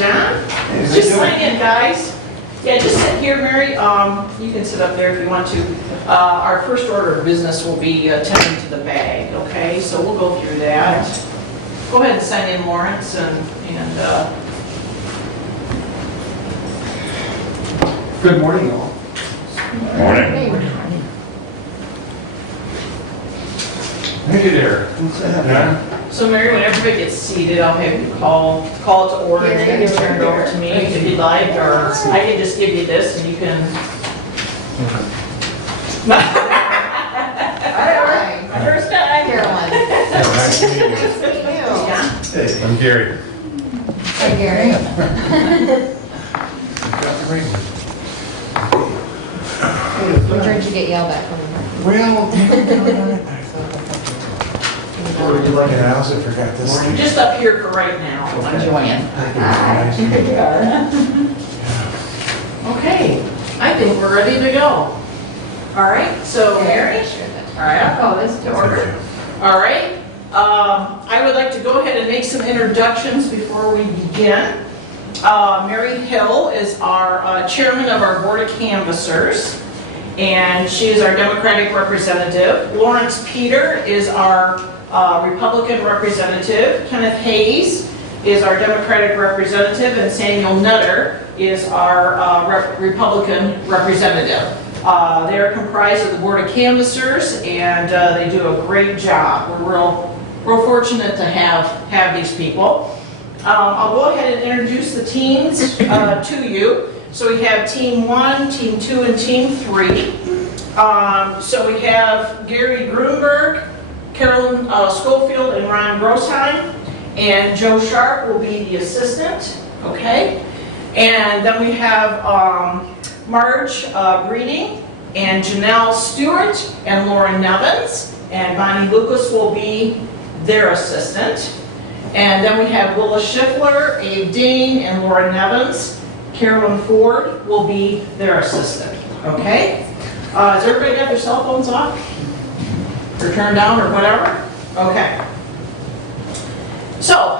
John. Just sign in, guys. Yeah, just sit here, Mary. You can sit up there if you want to. Our first order of business will be tending to the bag, okay? So we'll go through that. Go ahead and sign in, Lawrence, Good morning, all. Morning. Hey there. Yeah. So Mary, when everybody gets seated, I'll have you call it to order, and then you can turn it over to me if you'd like, or I can just give you this and you can. All right. First time. Caroline. Nice to meet you. Nice to meet you. Yeah. Hey, I'm Gary. Hi, Gary. Got the ring. We're trying to get yelled at from her. Well, would you like an house? I forgot this. Just up here for right now. I'm Joanne. Nice to meet you. Okay, I think we're ready to go. All right, so Mary? All right, I'll call this to order. All right, I would like to go ahead and make some introductions before we begin. Mary Hill is our chairman of our Board of Canvassers, and she is our Democratic representative. Lawrence Peter is our Republican representative. Kenneth Hayes is our Democratic representative, and Samuel Nutter is our Republican representative. They are comprised of the Board of Canvassers, and they do a great job. We're real fortunate to have these people. I'll go ahead and introduce the teams to you. So we have Team 1, Team 2, and Team 3. So we have Gary Grunberg, Carolyn Schofield, and Ron Grosheim, and Joe Sharp will be the assistant, okay? And then we have Marge Breeding, and Janelle Stewart, and Lauren Nevins, and Bonnie Lucas will be their assistant. And then we have Willa Schiffler, Abe Dean, and Lauren Nevins. Carolyn Ford will be their assistant, okay? Does everybody have their cell phones off? Or turned down or whatever? Okay. So,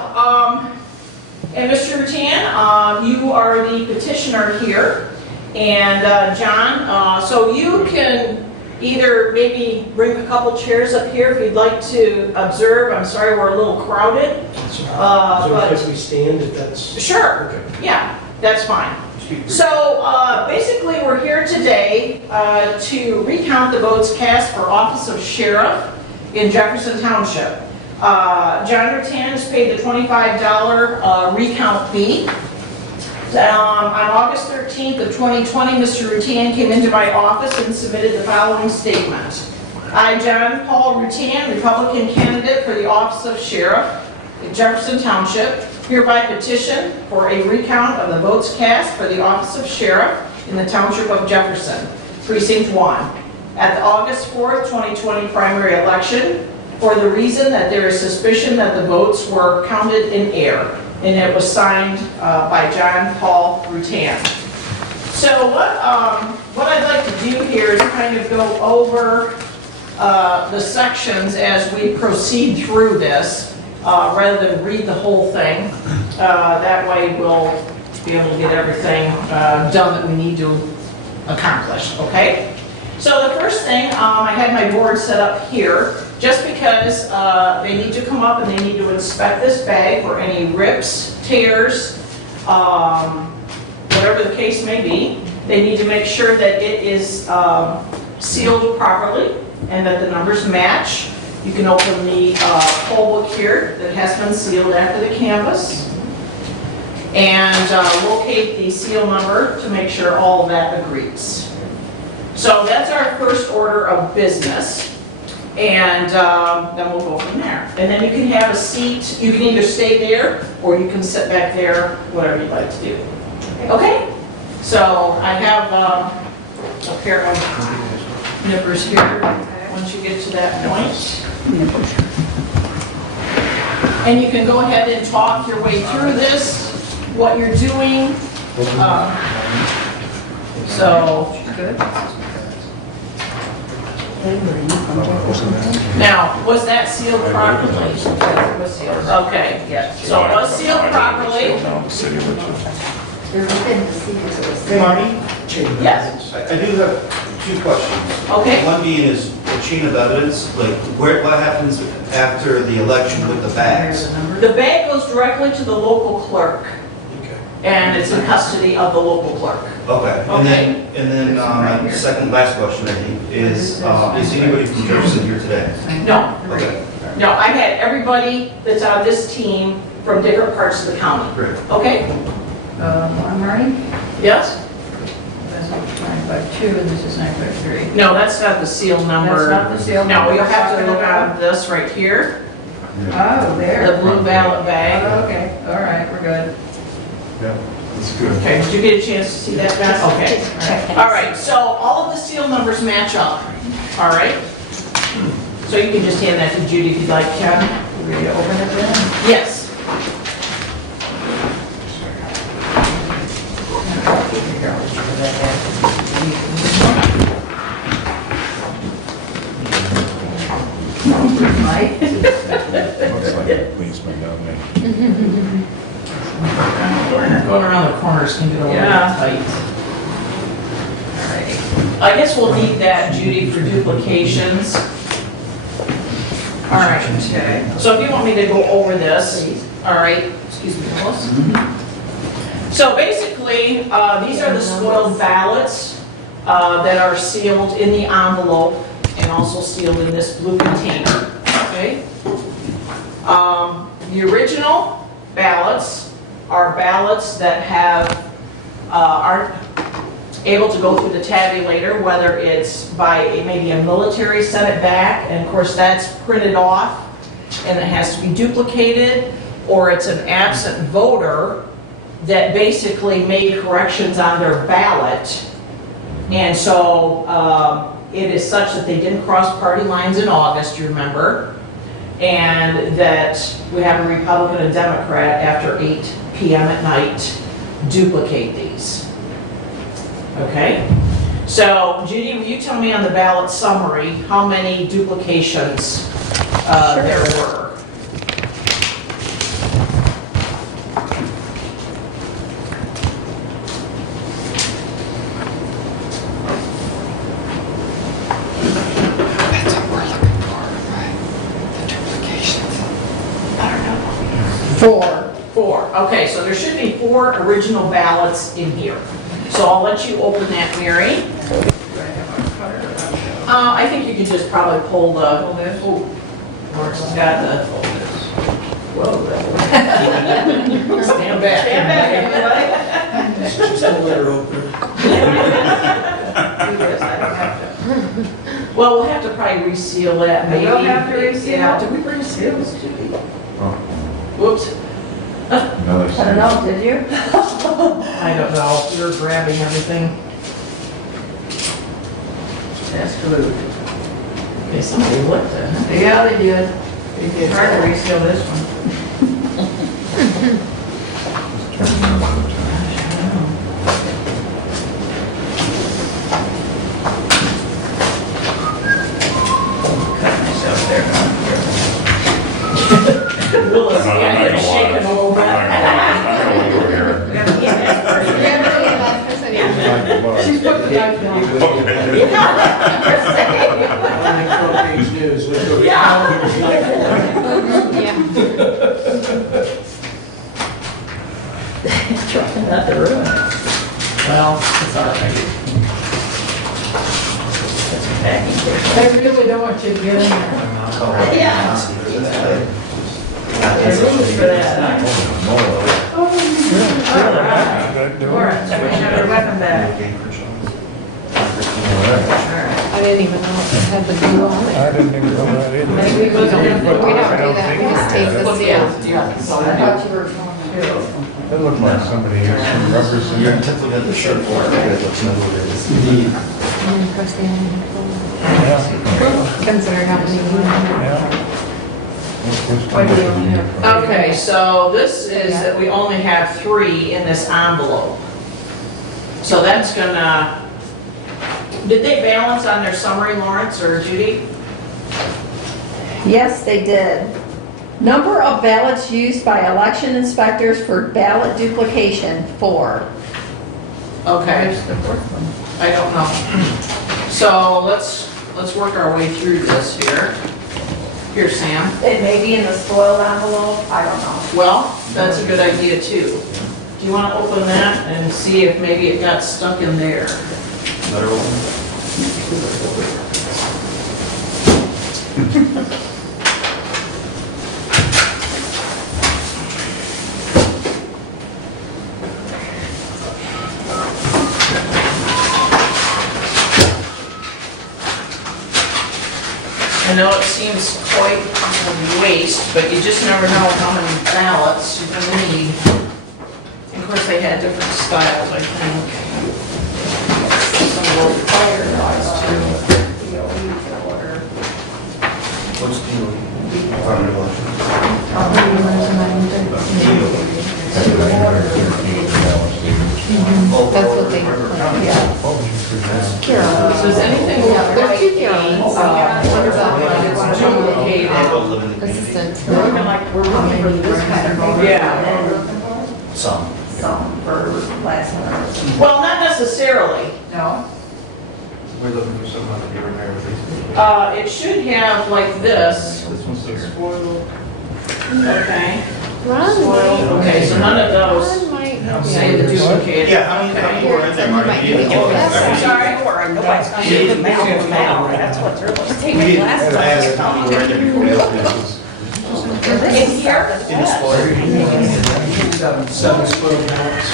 and Mr. Rutan, you are the petitioner here. And John, so you can either maybe bring a couple chairs up here if you'd like to observe. I'm sorry, we're a little crowded. So if we stand, if that's... Sure, Okay. yeah, that's fine. So basically we're here today to recount the votes cast for office of sheriff in Jefferson Township. John Rutan has paid the $25 recount fee. On August 13th of 2020, Mr. Rutan came into my office and submitted the following statement. I, John Paul Rutan, Republican candidate for the office of sheriff in Jefferson Township, hereby petition for a recount of the votes cast for the office of sheriff in the Township of Jefferson, Precinct 1, at the August 4th, 2020 primary election for the reason that there is suspicion that the votes were counted in error. And it was signed by John Paul Rutan. So what I'd like to do here is kind of go over the sections as we proceed through this, rather than read the whole thing. That way we'll be able to get everything done that we need to accomplish, okay? So the first thing, I had my board set up here, just because they need to come up and they need to inspect this bag for any rips, tears, whatever the case may be. They need to make sure that it is sealed properly and that the numbers match. You can open the poll book here that has been sealed after the canvas and locate the seal number to make sure all of that agrees. So that's our first order of business. And then we'll go from there. And then you can have a seat. You can either stay there or you can sit back there, whatever you'd like to do. Okay? So I have a pair of nippers here once you get to that point. And you can go ahead and talk your way through this, what you're doing. So, Now, was that sealed properly? It was sealed. Okay, Yes. so it was sealed properly. Now the city of Richardson. Hey, Marty? Change. Yes. I do have two questions. Okay. One being is the chain of evidence, like what happens after the election with the bags? The bag goes directly to the local clerk, Okay. and it's in custody of the local clerk. Okay, my second last question, I think, is anybody from Jefferson here today? No, Okay, no, I had everybody that's on this team from different parts of the county. great. Okay? I'm Marty. Yes? That's 952, and this is 953. No, that's not the seal number. That's not the seal No, number you'll have to we're look talking on this right here, Oh, there. the blue ballot bag. Okay, all right, we're good. Yeah, that's good. Okay, did you get a chance to see that, John? Okay. Just check. All right, so all of the seal numbers match up, all right? So you can just hand that to Judy if you'd like, Ken. You ready to open it then? Yes. Mike? Looks like a policeman down there. Going around the corners can get a little Yeah. tight. All righty. I guess we'll need that, Judy, for duplications. All right. Okay. So if you want me to go over this, Please. all right, excuse me, Willis. So basically, these are the spoiled ballots that are sealed in the envelope and also sealed in this blue container, okay? The original ballots are ballots that aren't able to go through the tabulator, whether it's by maybe a military sent it back, and of course that's printed off, and it has to be duplicated, or it's an absent voter that basically made corrections on their ballot, and so it is such that they didn't cross party lines in August, you remember, and that we have a Republican and Democrat after 8 p.m. at night duplicate these. Okay? So, Judy, will you tell me on the ballot summary how many duplications there were? That's what we're looking for, right? The duplications. I don't know. Four. Okay, so there should be 4 original ballots in here. So I'll let you open that, Mary. Do I have a cutter? I think you could just probably pull the, Pull this? where it's got the, Whoa. stand back. Stand back, It's just a letter opener. Do this, I don't have to. Well, we'll have to probably reseal that, We maybe. will have to reseal? Yeah, did we bring seals, Judy? Oh, Whoops, another I don't know, did you? I don't know, we were grabbing everything. That's good. Okay, somebody looked at it. Yeah, they did. It's hard to reseal this one. Just turn it on sometime. Cut myself there. Willis, I'm not yeah, you're gonna shaking a little bit. I'm not gonna lie. We have to- Like blood. She's put the knife down. On the front page news. Let's go. Trying not to ruin it. Well, it's all right. That's a packing. I really don't want you to get in there. Yeah. There's room for that. All right. All right, so we have our weapon back. All right. All right. I didn't even know it had the glue on it. I didn't even know that either. Maybe we don't have to- We don't do that, we just take the Well, seal. yeah. I thought you were trying to. That looked like somebody used some rubber You're cement. typically at the shirt for it, it looks no what it is. And then press the Yeah. Consider how many you have. Yeah. What do you only have? Okay, so this is that we only have 3 in this envelope. So that's gonna Did they balance on their summary, Lawrence or Judy? Yes, they did. Number of ballots used by election inspectors for ballot duplication, 4. Okay, Where's the fourth one? I don't know. So let's work our way through this here. Here, Sam. It may be in the spoiled envelope, I don't know. Well, that's a good idea too. Do you want to open that and see if maybe it got stuck in there? Letter open. I know it seems quite a waste, but you just never know how many ballots you're going to need. Of course, they had different styles, I think. Some were fire laws too. What's the primary election? That's what they, Does anything look like They're two Carolines. duplicated? assistant. We're looking for this kind of program. Yeah. Some. Some for last month. Well, not necessarily. No? We're looking for some other different areas. It should have like this. This one's here. Okay. Ron Okay, so none of those might. say the duplicated. Yeah, how many more are in there, Marty? You need to go I'm every- sorry. That's what's really. Take We my need to glasses off. ask how many were in there before we open this. In here? In the spoiler. Seven spoiled ballots.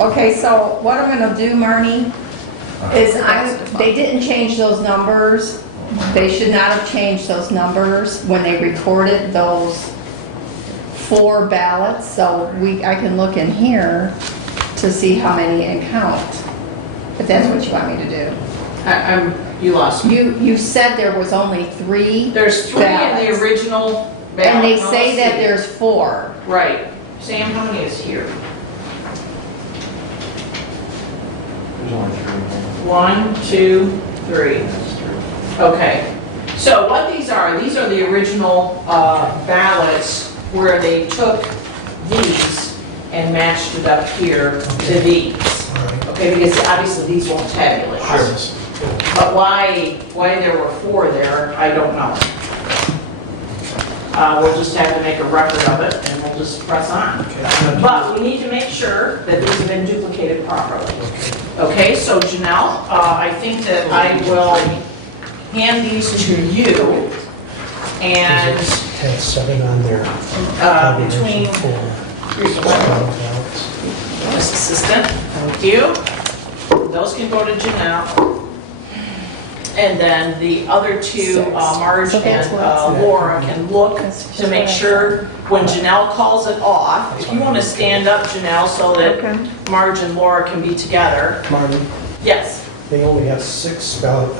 Okay, so what I'm gonna do, Marnie, is they didn't change those numbers. They should not have changed those numbers when they recorded those 4 ballots. So I can look in here to see how many and count. If that's what you want me to do. You lost me. You said there was only 3. There's 3 in the ballots. original ballot. And they Now, say let's that see. there's 4. Right. Sam, how many is here? There's only 3. 1, 2, 3. Okay. So what these are the original ballots where they took these and matched it up here to these. All right. Okay, because obviously these won't tabulate. But why there were 4 there, I don't know. We'll just have to make a record of it and we'll just press on. Okay. But we need to make sure that these have been duplicated properly. Okay, so Janelle, I think that I will hand these to you and Had 7 on there. between, here's one, Miss Assistant, thank you. Those can go to Janelle. And then the other 2, Marge So that's and what's- Laura can look to make sure when Janelle calls it off, if you want to stand up, Janelle, so that Marge and Laura can be together. Marty, Yes, they only have 6 spoiled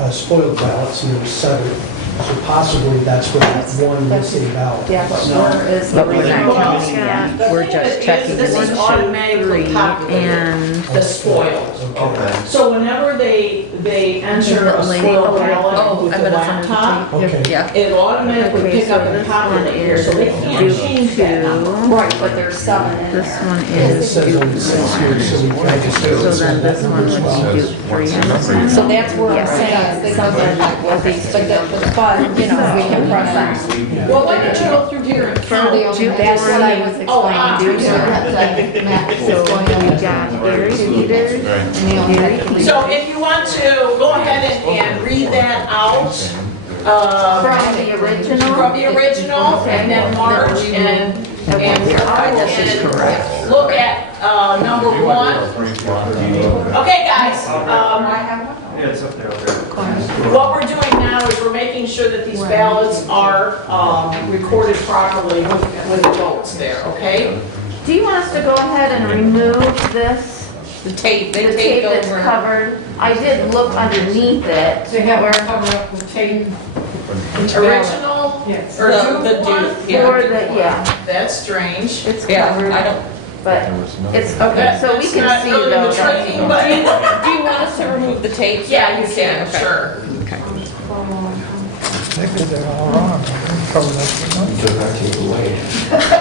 ballots and there were 7. So possibly that's where that one missing ballot. Yeah, but No. where is the But we're not Well, counting that. the We're thing just is, checking this to is make sure automatically 3 populated, and the spoils. Okay. So whenever they enter a spoiled ballot Oh, with I the better send it to laptop, you. Okay. Yeah. it'll automatically Okay, pick up so and this populate one here, so they can't is change that number. Right, but there's 7 in This there. one It is says only 6 here, so we can just do so then this one would be due 300. So that's where I'm Yes. saying, something like what these, but you know, we can press on. Well, why don't you go through here and count? That's what I was Oh, explaining to you. So we got Gary Peters, Gary Peters. So if you want to, go ahead and read that out. From the original? From the original, and then Marge and Laura This is can correct. look at number 1. Okay, guys, Yeah, it's up there. what we're doing now is we're making sure that these ballots are recorded properly with the votes there, okay? Do you want us to go ahead and remove this? The tape, The they tape take that's over. covered? I did look underneath it. They have our cover up with tape. Original? Yes. Or the dupe? For the, yeah, That's strange. it's Yeah, covered. I don't, but There was no. it's, Okay, so we it's can not see really the those. training, but, Do you want us to remove the tapes? yeah, you can, Okay. sure. Maybe they're all wrong. Probably that's the one. Took our tape away.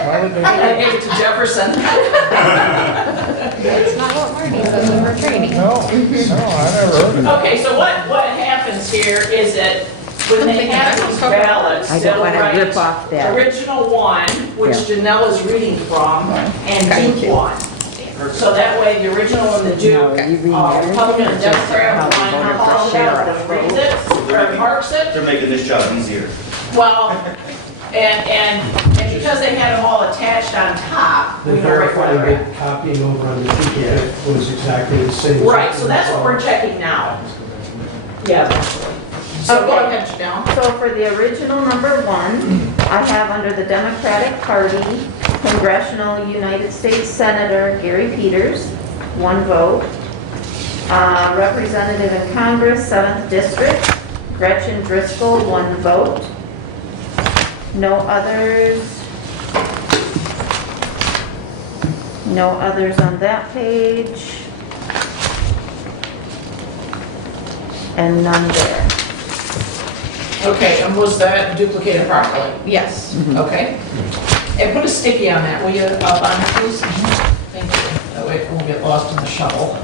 Why would I they? gave it to Jefferson. That's not what Marty says in her training. No, I never heard of it. Okay, so what happens here is that when they have these ballots, I don't they'll wanna write rip off that. original one, which Janelle is reading from, and Thank ink you. one. So that way, the original one, the Duke, No, you read yours. Republican and Democrat, How one, we voted for calls it out, sheriff. reads it, or marks it. They're making this job easier. Well, and because they had them all attached on top, The we know right where verifying they're at. that copying over on the duplicate was exactly the same. Right, so that's what we're checking now. Yeah. So go Okay. ahead, Janelle. So for the original number 1, I have under the Democratic Party, Congressional United States Senator Gary Peters, 1 vote. Representative in Congress, 7th District, Gretchen Driscoll, 1 vote. No others. No others on that page. And none there. Okay, and was that duplicated properly? Yes. Okay. And put a sticky on that, will you, on that, please? Thank you. That way it won't get lost in the shuffle.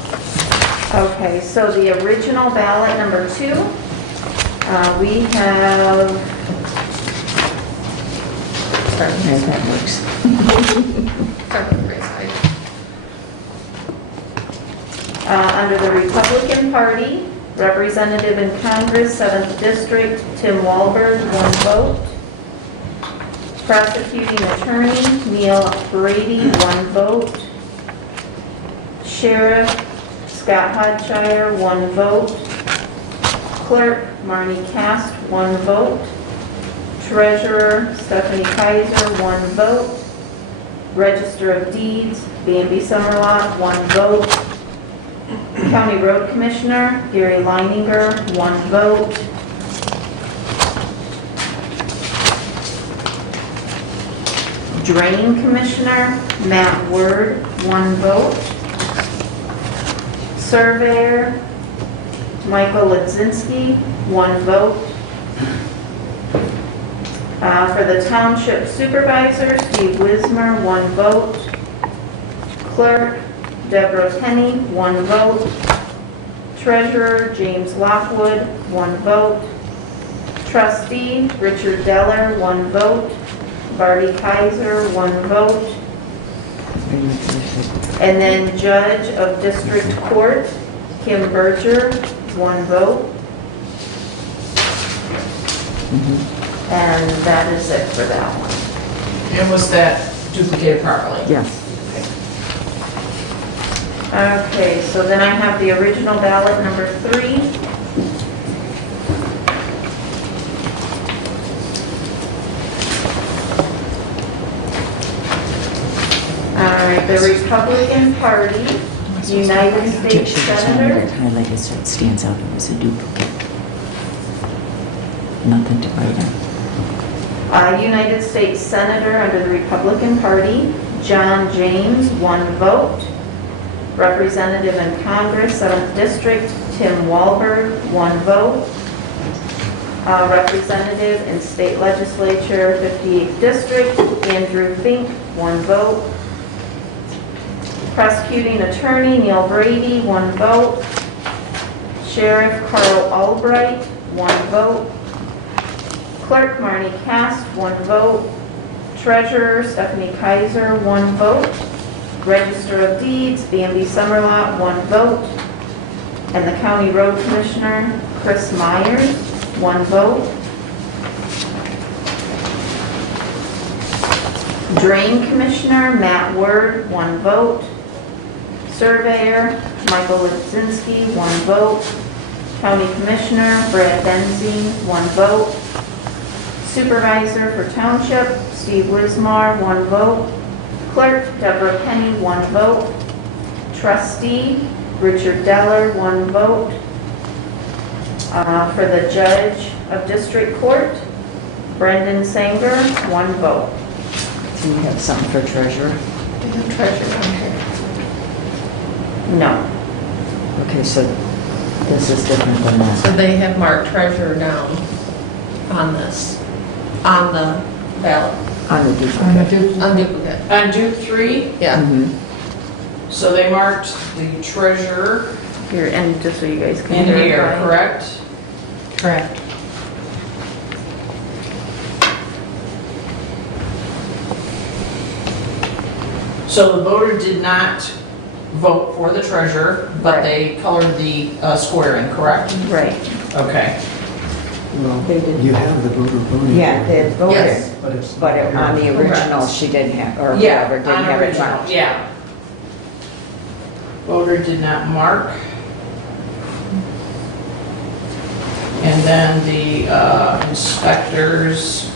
Okay, so the original ballot number 2, we have, Sorry, that works. under the Republican Party, Representative in Congress, 7th District, Tim Walberg, 1 vote. Prosecuting Attorney, Neil Brady, 1 vote. Sheriff, Scott Hodshire, 1 vote. Clerk, Marnie Cast, 1 vote. Treasurer, Stephanie Kaiser, 1 vote. Register of Deeds, Bambi Summerlot, 1 vote. County Road Commissioner, Gary Leininger, 1 vote. Drain Commissioner, Matt Word, 1 vote. Surveyor, Michael Ledzinski, 1 vote. For the Township Supervisor, Steve Wismer, 1 vote. Clerk, Deborah Tenney, 1 vote. Treasurer, James Lockwood, 1 vote. Trustee, Richard Deller, 1 vote. Barty Kaiser, 1 vote. And then Judge of District Court, Kim Berger, 1 vote. And that is it for that one. And was that duplicated properly? Yes. Okay, so then I have the original ballot number 3. All right, the Republican Party, United States Senator, Highlighted so it stands out as a duplicate. Nothing to write on. United States Senator under the Republican Party, John James, 1 vote. Representative in Congress, 7th District, Tim Walberg, 1 vote. Representative in State Legislature, 58th District, Andrew Fink, 1 vote. Prosecuting Attorney, Neil Brady, 1 vote. Sheriff Carl Albright, 1 vote. Clerk Marnie Cast, 1 vote. Treasurer Stephanie Kaiser, 1 vote. Register of Deeds, Bambi Summerlot, 1 vote. And the County Road Commissioner, Chris Myers, 1 vote. Drain Commissioner, Matt Word, 1 vote. Surveyor, Michael Ledzinski, 1 vote. County Commissioner, Brad Benzine, 1 vote. Supervisor for Township, Steve Wismar, 1 vote. Clerk, Deborah Penny, 1 vote. Trustee, Richard Deller, 1 vote. For the Judge of District Court, Brendan Sanger, 1 vote. Do you have something for treasurer? the treasure on here. No. Okay, so this is different than that. So they have marked treasurer down on this, on the ballot, On the On the duplicate. on duplicate. On Duke 3, Yeah. Mhm. so they marked the treasurer Here, and just so you guys can in here, verify. correct? Correct. So the voter did not vote for the treasurer, but Right. they colored the square in, correct? Right. Okay. Well, You have the voter voting. yeah, they voted, Yes. But it's. but on the original, Correct. she didn't have, or Yeah, whoever didn't on have it original, marked. yeah. Voter did not mark. And then the inspectors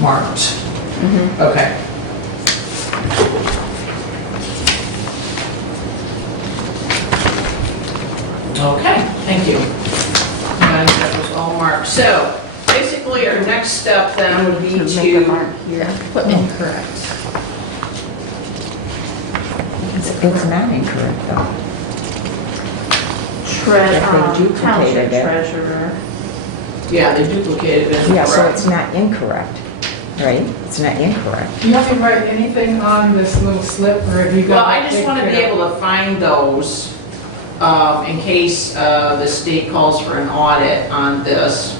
marked. Okay. Okay, thank you. And that was all marked. So basically, our next step then would be To make a to, mark here. Put incorrect. It's not incorrect though. If they Township duplicated it. treasurer. yeah, they duplicated it. Yeah, so correct. it's not incorrect, right? It's not incorrect. Do you want me to write anything on this little slip, or have you Well, got? I just want to be able to find those in case the state calls for an audit on this,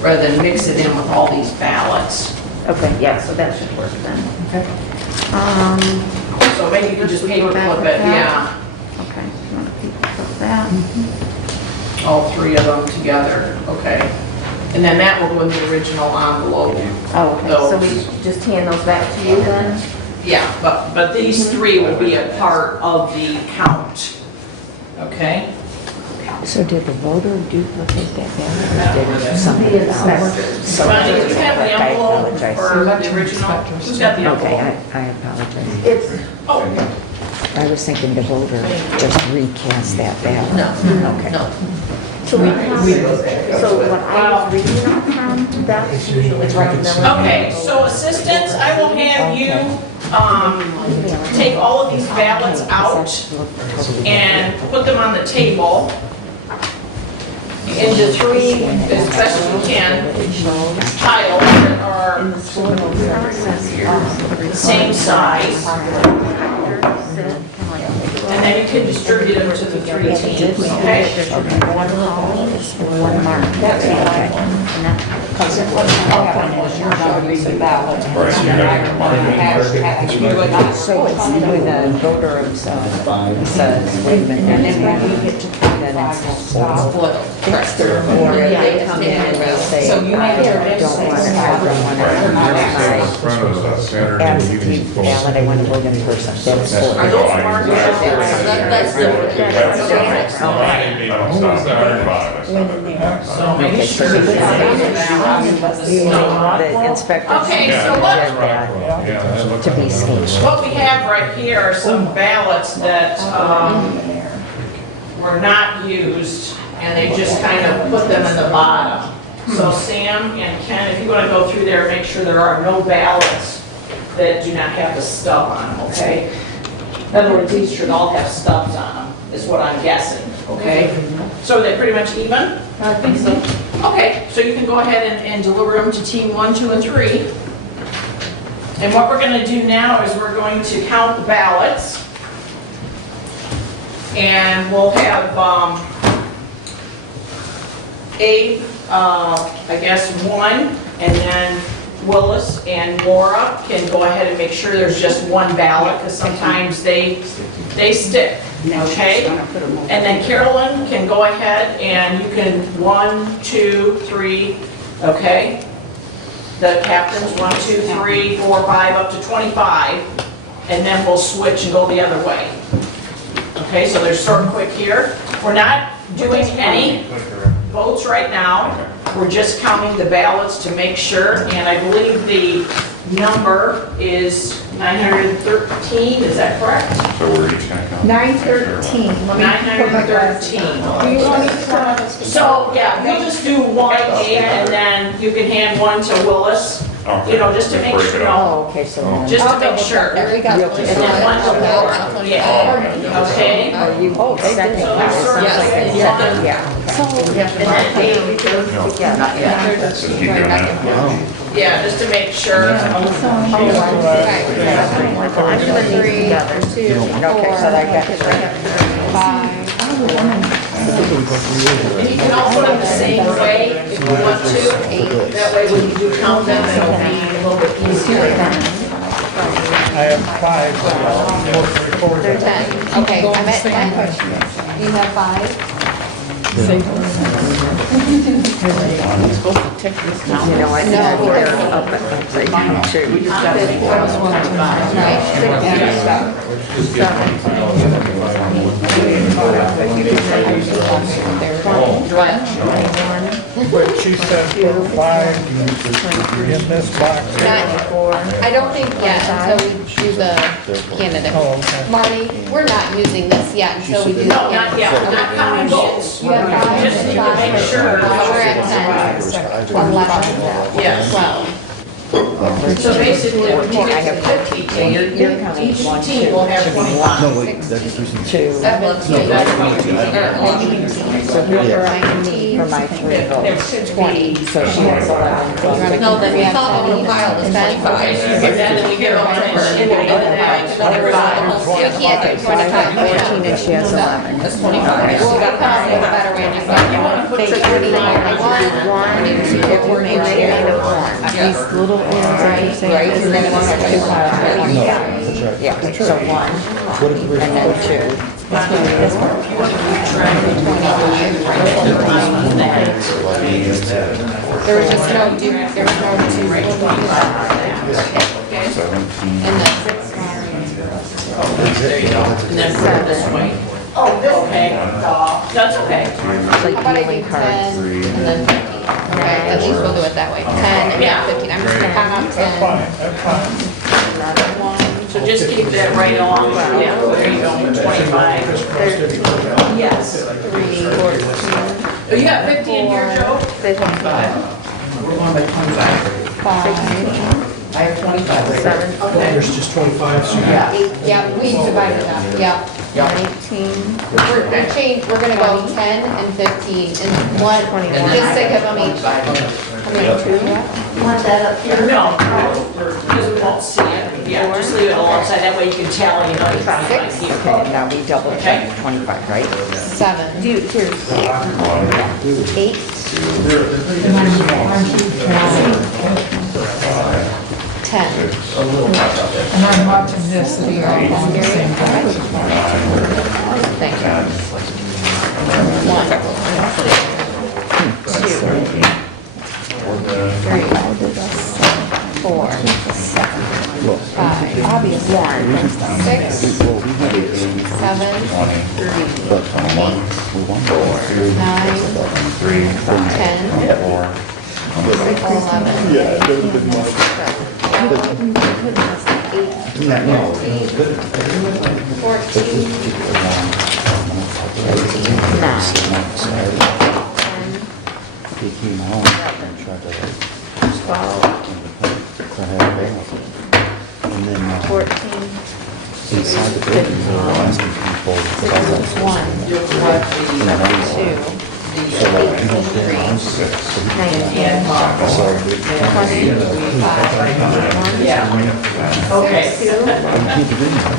rather than mix it in with all these ballots. Okay, yeah, so that should work then. Okay. So maybe you could just Would you go paper back clip with it, that? yeah, Okay, you want to keep that? all three of them together, okay. And then that will go in the original envelope. Oh, okay, so we just hand those back to you then? Yeah, but these three will be a part of the count, okay? So did the voter duplicate that ballot, or did somebody else? Bonnie, do you have the I envelope apologize. for the original? Who's got the Okay, envelope? I apologize. It's, Oh, I was thinking the voter just recast that ballot. No, Okay. no. so what I was reading off from, that's usually from the. okay, so assistants, I will have you, take all of these ballots out and put them on the table into three, as best you can, tiles that are the same size, and then you can distribute them to the three teams, okay? One column, one mark. That's what I want. And that- Because it wasn't helping was you're going to read the ballot. Right, so you gotta mark it. Hashtag, you would not. So it's when the voter says, wait a minute, And then when we get to then 25, it's we'll stop. Split. fixed, or if they come in and they say, So you I have to don't want to have them on Right, my in front of us, Saturday, you absentee can vote. ballot, I want to vote in person. That's Are what. those marked? That's different. So make sure you have The inspector. Okay, so did what- that to be scanned. What we have right here are some ballots that were not used, and they just kind of put them in the bottom. So Sam and Ken, if you want to go through there, make sure there are no ballots that do not have the stub on them, okay? In other words, these should all have stubs on them, is what I'm guessing, okay? So are they pretty much even? I think so. Okay, so you can go ahead and deliver them to team 1, 2, and 3. And what we're going to do now is we're going to count the ballots. And we'll have Abe, I guess, 1, and then Willis and Laura can go ahead and make sure there's just one ballot, because sometimes they stick, okay? And then Carolyn can go ahead and you can 1, 2, 3, okay? The captains, 1, 2, 3, 4, 5, up to 25, and then we'll switch and go the other way. Okay, so they're sort of quick here. We're not doing any votes right now. We're just counting the ballots to make sure, and I believe the number is 913, is that correct? So we're each gonna count. 913. Let me put my glasses 913. on. Do you want me to start? So, yeah, we'll just do one, Abe, and then you can hand one to Willis. you know, just to make Break it sure, up. Oh, okay, so then. just to I'll make double sure. check. There we go. And then one to four, yeah, okay? Are you second? So it's sort of Yes, like yes. one, Yeah. and then Dave, Just keep doing that. yeah, just to make sure. Okay, so I got it right. And you can also have the same way if you want to. That way when you do count them, it'll be a little bit easier. I have 5, so I'll They're 10. Okay, I'm at 10. You have 5? You know, I think No, they're up at upside down too. We just got But she said 5 in this box. I don't think yet until we do the candidate. Oh, okay. Marty, we're not using this yet until we do the No, not candidate. yet, we're not counting votes. You have 5? Just need to make sure. We're at 10. 11. Yes. 12. So basically, when you get to 50, so each team will have 25. No, wait, that's just recent. 2. So here for me, for my 3 votes, 20, so she has 11. No, then we thought when we filed is 25. And then we get on and we go to that. We can't do 25. 14 and she has 11. That's 25. Well, we got a better way to start. You want to put 29, 1, 2, These little arrows that you say. Right, and then it's 2 piles, 25. That's right. Yeah, so 1, What if we're? and then 2. There was just no do, there was no two. And then 6. And then for this way. Oh, okay, that's okay. It's like How about I do dealing 10 cards. and then 15? Okay, at least we'll do it that way. 10 and Yeah. then 15. I'm just gonna count out 10. That's fine. Another one. So just keep that right along, yeah, there you go, 25. 13. Yes. 3, 14. Oh, you got 50 in here, Joe? 55. 5. I have 25. 7. There's just 25, so Yeah, we divided up, yeah. 19. We're gonna go 10 and 15 and one, just to give them each. How many, 2? Want that up here? No, because we won't see it. Yeah, just leave it alongside, that way you can tally, you know, you try to find here. Okay, now we double check 25, right? 7. Here's 8. 10. And I'm watching this, so you're all on the same page. Thank you. 1, 2, 3, 4, 5, 6, 7, 14, Inside the building, they were asking people about that. 1, 2, So like, you don't get on 6. So we can, so we Okay. can't do anything.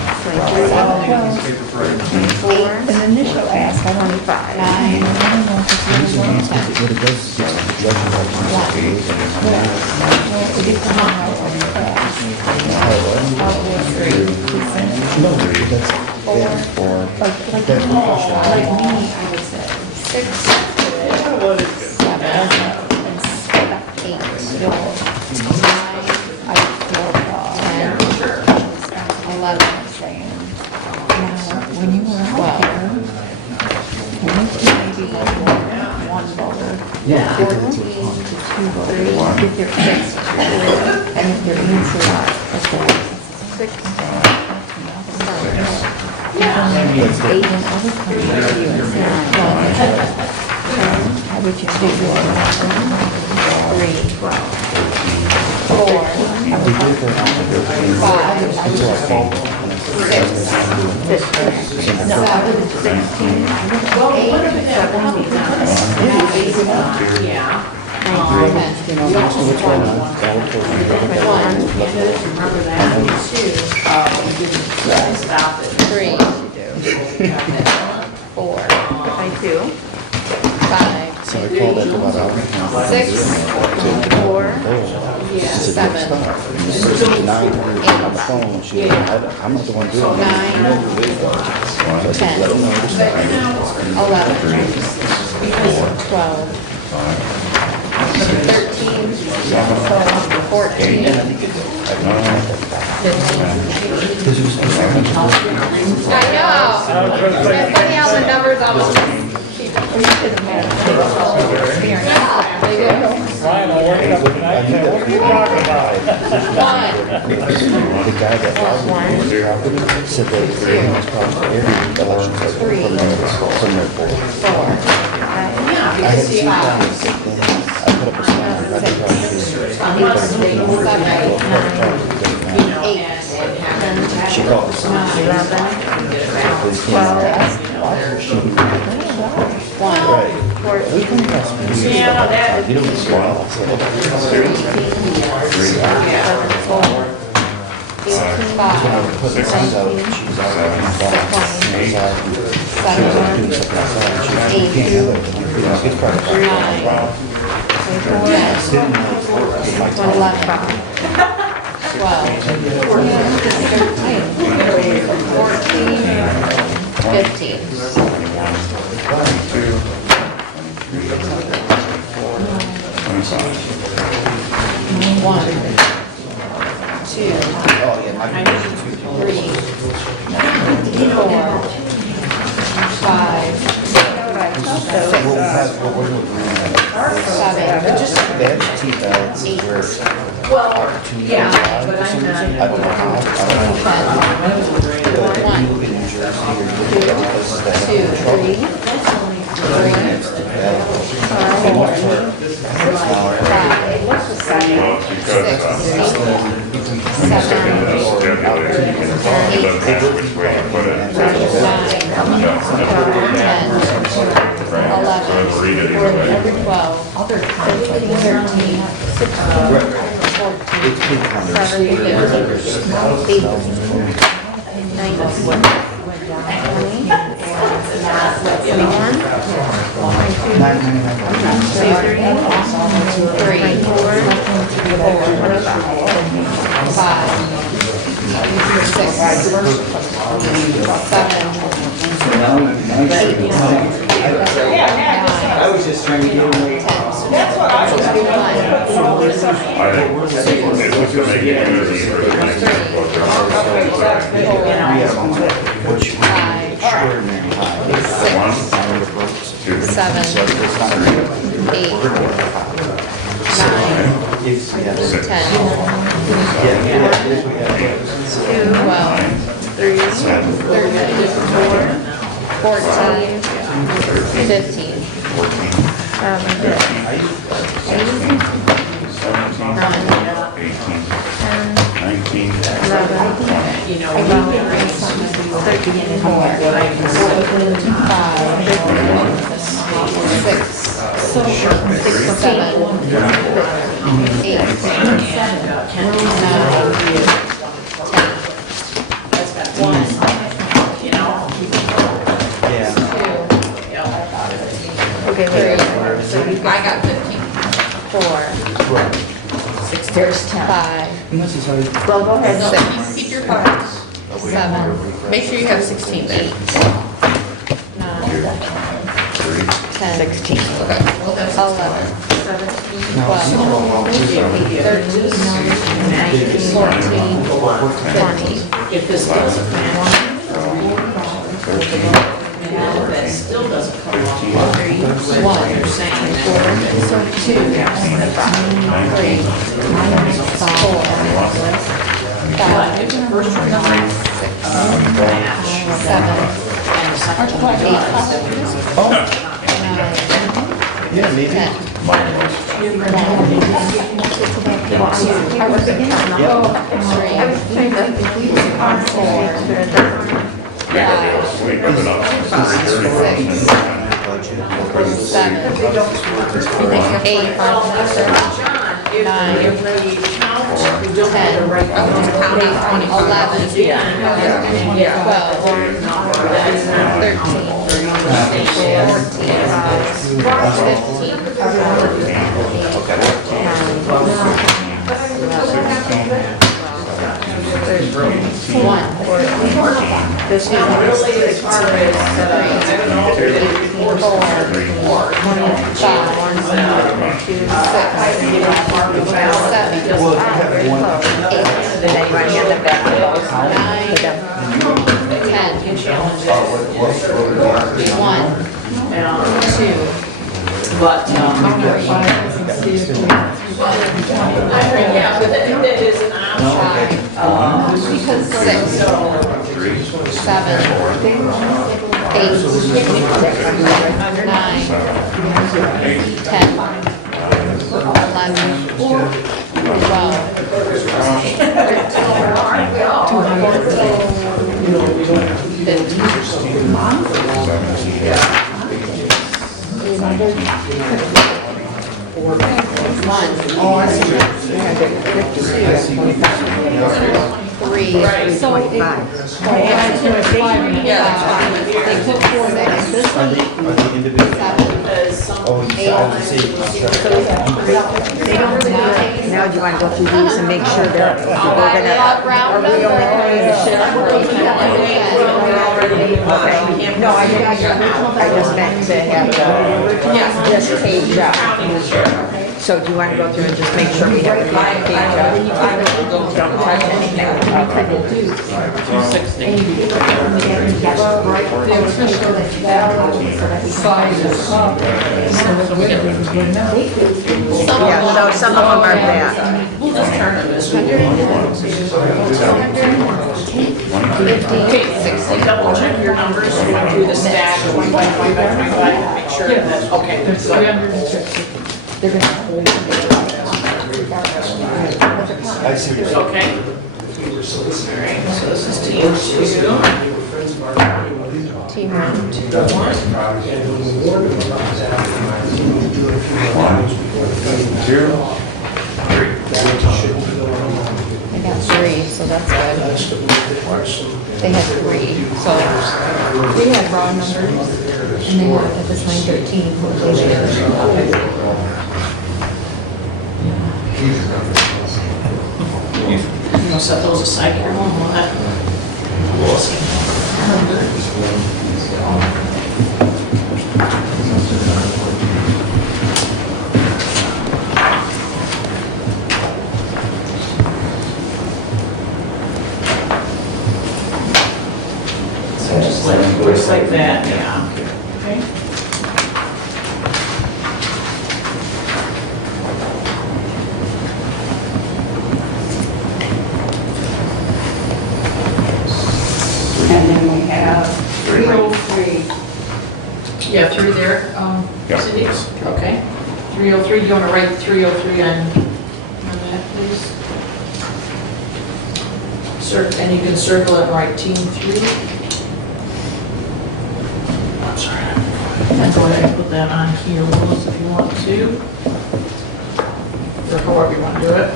An initial ask, I don't. 9, What it does is it's the judge No, that's, or, that's professional. 6, 7, 8, 9, 10, 11, When you were out 1 voter, Yeah. 14, 2 voters, 6, and if they're inside, 6, 8 in other countries, it's 9. How would you do 3, 4, 5, 6, 7, Yeah. 9, 10, 3, 4, I do. 5, So I called that about hour and a half. 6, 4, It's a good 7, stuff. And this is 900 on the phone. She, I'm not the one doing it. 9, You know who it is, though. So I said, 10, let them know this time. 11, 12, 13, 14, 15. I know. It's funny how the numbers almost. The guy that said that every election from their board. 4, I had seen that. I put up a sign. I had to probably do 8, She called the sign. 1, Right. We can pass me. You don't smile. I said, 5, put the signs out. She was out there. She was out doing something outside. She was like, you can't have it. You know, it's part of it. They have tea bags where Yeah, but I'm not. I don't know how. I don't know. But if you look in New Jersey or you look at other places that have trouble, I was just trying to get away. That's what I was doing. which extraordinary I got 15. 4. There's 10. 5. Well, go ahead. 6. Keep your cards. 7. Make sure you have 16 there. 8. 9. 10. 16. Okay. 11. 12. 13. 14. 20. If this doesn't match, that still doesn't come along. What you're saying. 2. 3. 4. 5. If the first one match, 7. and the second one Yeah, maybe. 10. 1. I was trying to, if we make sure that. Seven, eight, John, if Nine. if the count, you don't have the right. Count 11, 12, 13, 14, 15, 16, 1. This is Really, as far as, I don't know, if it is before or But, yeah, but that is an option. Because 6, 7, 8, 9, 10, 11, 12, 3, So it, they add to it 5 and a half. They put 4 back this Are they individual? Oh, you see, I see. They don't really take. Now do you want to go through these and make sure that we're gonna, round are we only paying the sheriff? number. No, I just meant to have this page up. So do you want to go through and just make sure we have the page up? Don't touch anything. The official size is up. So the width is good enough. Yeah, so some of them are that. We'll just turn it this way. Okay, 60, double check your numbers, you want to do the stack, 25, 25, 25, make sure that, okay, There's good. 360. They're gonna hold it. I see what you're saying. Okay. Alright, so this is team 2. Team 1. They got 3, so that's good. They had 3, so We had raw numbers, and they were at this 913. You know, set those aside here, we'll have, we'll see. So just like, looks like that, yeah. Okay. And then we have 303. Yeah, 3 there, Cindy? Okay. 303, do you want to write 303 on that, please? And you can circle it and write team 3. I'm sorry. And go ahead and put that on here, Willis, if you want to. Or however you want to do it.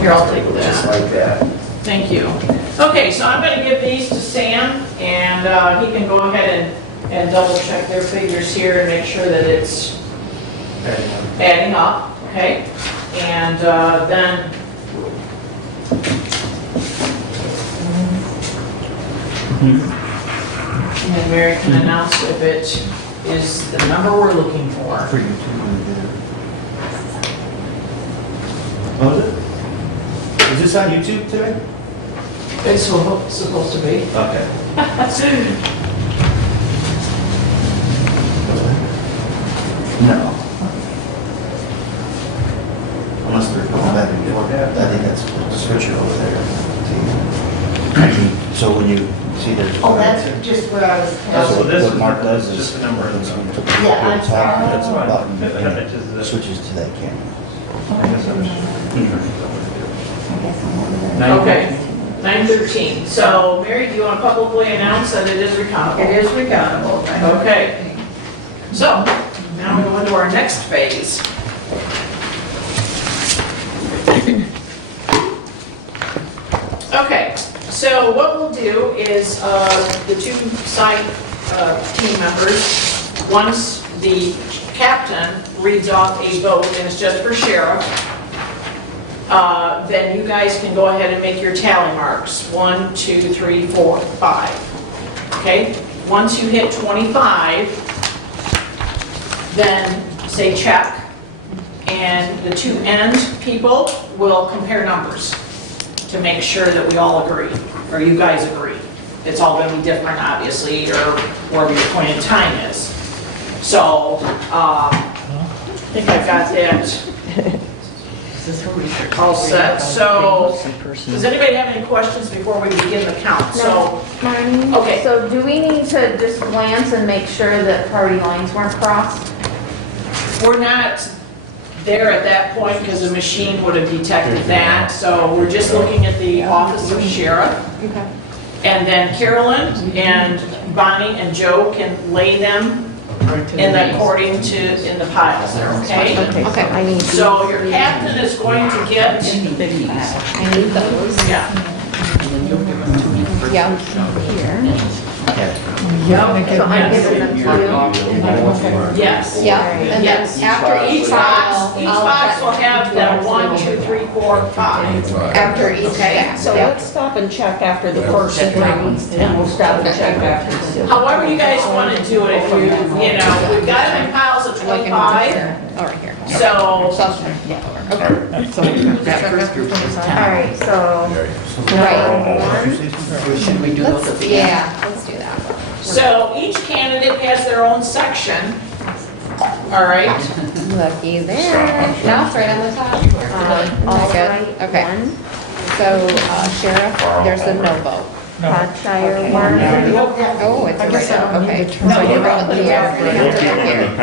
Here, I'll take that. Just like that. Thank you. Okay, so I'm going to give these to Sam, and he can go ahead and double check their figures here and make sure that it's adding up, okay? And then Mary can announce if it is the number we're looking for. For you too. Oh, is it? Is this on YouTube today? It's supposed to be. Okay. No. Unless they're going back and forth. I think that's the switcher over there. So when you see there's. Oh, that's just where I was. So what Mark does is. Yeah, I'm sorry. That's a button, and it switches to that camera. Okay, 9:13. So, Mary, do you want to publicly announce that it is recountable? It is recountable. Thank you. Okay. So, now we go into our next phase. Okay, so what we'll do is the two side team members, once the captain reads off a vote and it's just for sheriff, then you guys can go ahead and make your tally marks. 1, 2, 3, 4, 5. Okay? Once you hit 25, then say check, and the two end people will compare numbers to make sure that we all agree, or you guys agree. It's all going to be different, obviously, or wherever your point in time is. So, I think I've got that all set. So, does anybody have any questions before we begin the count? So, Marnie? Okay. So do we need to just glance and make sure that party lines weren't crossed? we're not there at that point because the machine would have detected that. So we're just looking at the office of sheriff. Okay. And then Carolyn and Bonnie and Joe can lay them according to, in the piles there, okay? Okay. I need, So your captain is going to get, I need those. yeah, Yeah. So I'm giving them to you. yes. Yeah, and Yes. then after Each each box, each I'll box check. will have the 1, 2, 3, 4, 5. After each stack. So let's stop and check after the first three, and we'll stop and check after the However you guys want to do it, if you know, we've got them in piles of 25, Oh, right here. so, All right, so. Right. Should we do those at the end? Yeah, let's do that. so each candidate has their own section, all right? Looky there. No, it's right on the top. All Good. right, Okay. one. So sheriff, there's a no vote. Berkshire, one. Oh, it's a right, okay. So you're right here.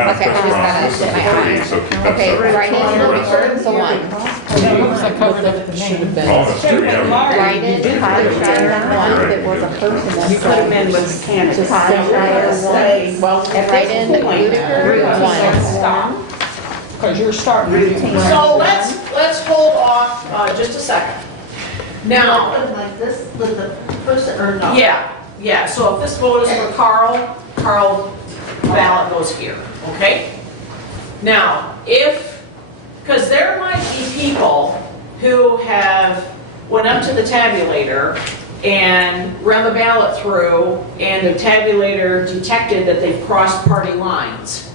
Okay, I just gotta put my eye. Okay, write-in will be first, so one. Write-in, Berkshire, one. It was a person that You put them in with can't just Berkshire, one. well, write-in, Whitaker, one. stop. Because you're starting to. So let's hold off just a second. Now, Like this with the person or no? yeah, so if this vote is for Carl ballot goes here, okay? Now, because there might be people who have went up to the tabulator and run the ballot through, and the tabulator detected that they've crossed party lines,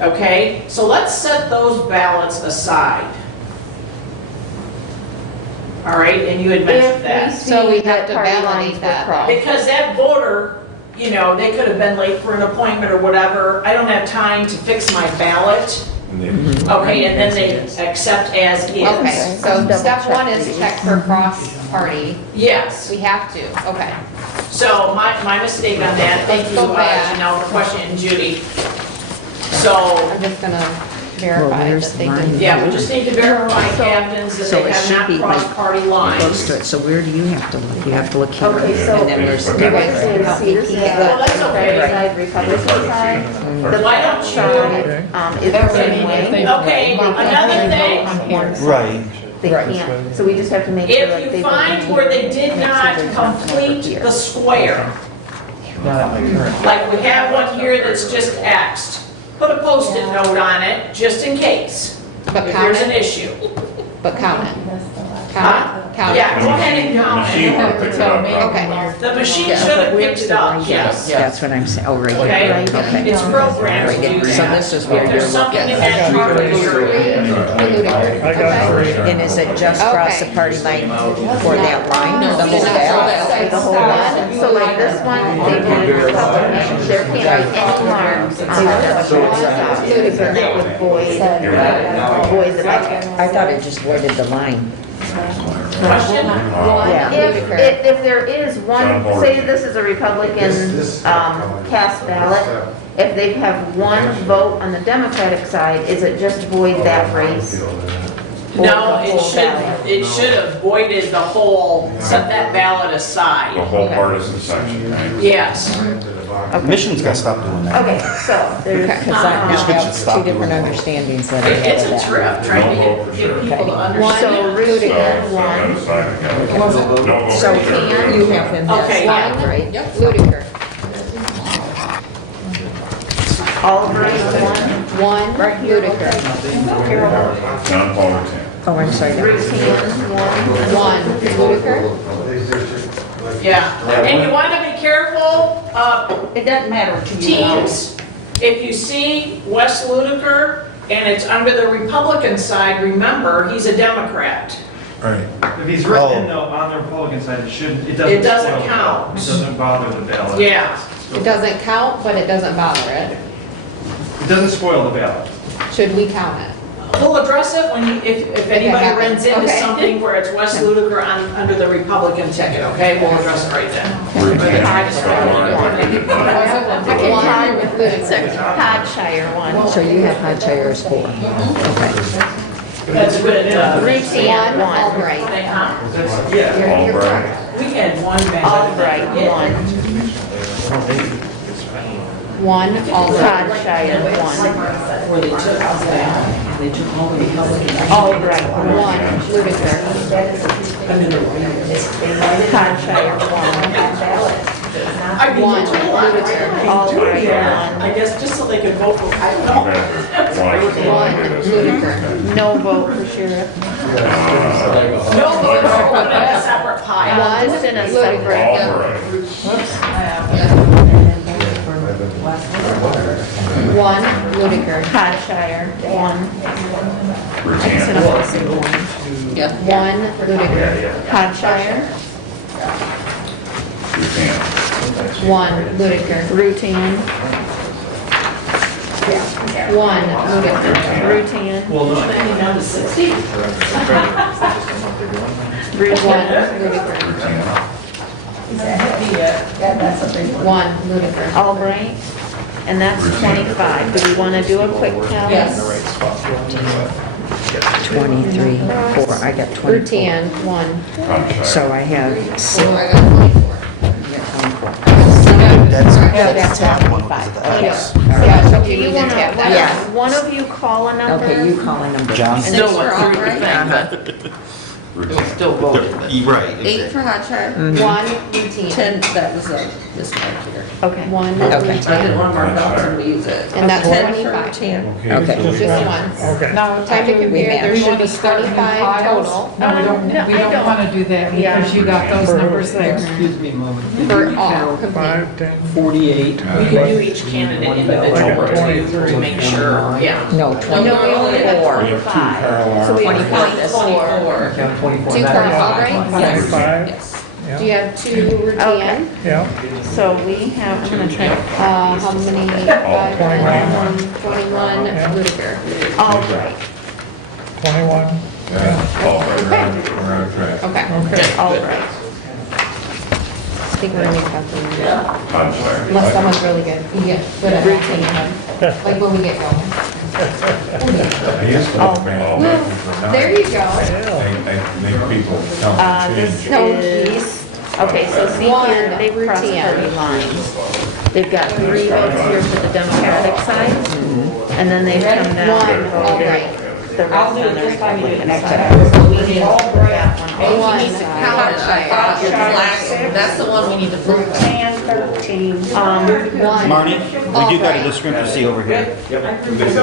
okay? So let's set those ballots aside. All right, and you had mentioned that. So we have to validate that. Because that voter, you know, they could have been late for an appointment or whatever. I don't have time to fix my ballot. Okay, and then they accept as is. Okay, so step one is check for cross-party. Yes, We have to, okay. so my mistake on that. Thank you, So bad. Janelle, for questioning Judy. So, I'm just gonna verify that they didn't. yeah, we just need to verify captains that So they it have should not be crossed like party close lines. to it. So where do you have to look? You have to look here. Okay, so. And then there's. You guys can help me keep it. Well, that's okay. Democratic side, Republican side. The Why don't side, you, is the same way. okay, another thing. Right. They can't, so we just have to make sure that If they. you find where they did not complete the square, like we have one here that's just Xed, put a Post-it note on it, just in case, But if count there's an it, issue. but count it. Huh? Count it, count it. Yeah, go ahead and count it. Okay. The machine should have picked it up, yes. That's what I'm saying. Oh, right Okay? here. Okay. It's programmed to do So that. this is where If you're there's something in looking. that chart that you're And is it just cross the party line for that line? No, The whole ballot? The whole one, so like this one, they voted Republican, there can't be any marks on the because that would void the ballot. I thought it just voided the line. Question? Yeah. If there is one, say this is a Republican cast ballot, if they have one vote on the Democratic side, is it just void that race? Or No, the whole ballot? it should have voided the whole, set that ballot The aside. whole partisan section, right? Yes. Michigan's gotta stop doing that. Okay, so there's, Because I now Michigan should have stop two different doing that. understandings that I have It's of a that. trip, trying No vote to for get sure. people to so understand. Ruth So, and set that one, aside again. No vote So for sure. you have him as Okay, one, yeah. right? Ludiger. Albright, one, One, Ludiger. John Paul Rutan. Oh, I'm sorry. Ruth Hand, One, Ludiger. Yeah, and you want to be careful, It doesn't matter to you. teams, if you see Wes Ludiker and it's under the Republican side, remember, he's a Democrat. Right. If he's written in on the Republican side, it shouldn't, it It doesn't. doesn't spoil the count. ballot. It doesn't bother the ballot. Yeah, It doesn't count, but it doesn't bother it. It doesn't spoil the ballot. Should we count it? we'll address it when, if anybody runs into Okay. something where it's Wes Ludiker under the Republican ticket, okay? We'll address it right then. I just One, Hodshire, one. So you have Hodshire as four. That's good. Ruth Hand, One, one. Albright. Yeah. Albright. We had one man. Albright, one. One, Albright. Hodshire, one. Where they took all the Republicans. Albright, One, Ludiger. Hodshire, one. I mean, One, you took a lot of Ludiger. Albright, one. I guess just so they could vote for, I don't know. Okay. One, Ludiger. No vote for sheriff. No vote for put in a separate pile. One, Just in a Ludiger. Albright. One, Ludiger. Hodshire, one. I said I'm gonna say one. Yeah. One, Ludiger. Hodshire, Rutan. One, Ludiger. Rutan, One, Ludiger. Rutan, Well, no. Down to 60. One, Rutan, Ludiger. One, Ludiger. Albright, and that's 25. Do we want to do a quick count? Yes. 23, 4, I got 24. Rutan, one. Hampshire. So I have So 6. I got 24. That's, Yeah, that's that's that one because of the X. Yeah, so Do you we want can tap to, that. yeah, one of you call a number? Okay, you call a number. John? Six for Albright, Rutan. Still voted. Right, 8 for Hodshire, Mhm. 1 Rutan. 10, that was this one here. Okay. 1 Okay. Rutan. I didn't want to mark out and we use it. And that's 10 25. Okay. Just once. Okay. Now, Time to We compare, have- there we should want be to start new 25 files? total No, we don't, No, we I don't don't. want to do that Yeah. because you got those numbers there. Excuse me a moment. for all, complete. 5, 10, 48. We could do each candidate individually to make sure, yeah. No, No, we only got 24. 25. So we have 24. 24. 2 for Albright? Yes. 5, Do you have 2 Rutan? yeah. So we have, I'm going to try to, How many? 21 Ludiger. Albright, 21. Yeah, Albright, we're on track. Okay. Okay. Albright. I think we're in your calculator. Hampshire. Unless someone's really good. You get good at routine, like when we get going. I used to Oh. make all Well, that. there you go. I make people count and This change. is, okay, so see One, here, they've crossed routine. party lines. They've got 3 votes here for the Democratic side, and then they've come down One, and all voted right. the rest on the Republican side. So we need that one. One, Hodshire. That's the one we need to vote. One. Marnie, we do got a discrepancy over here. So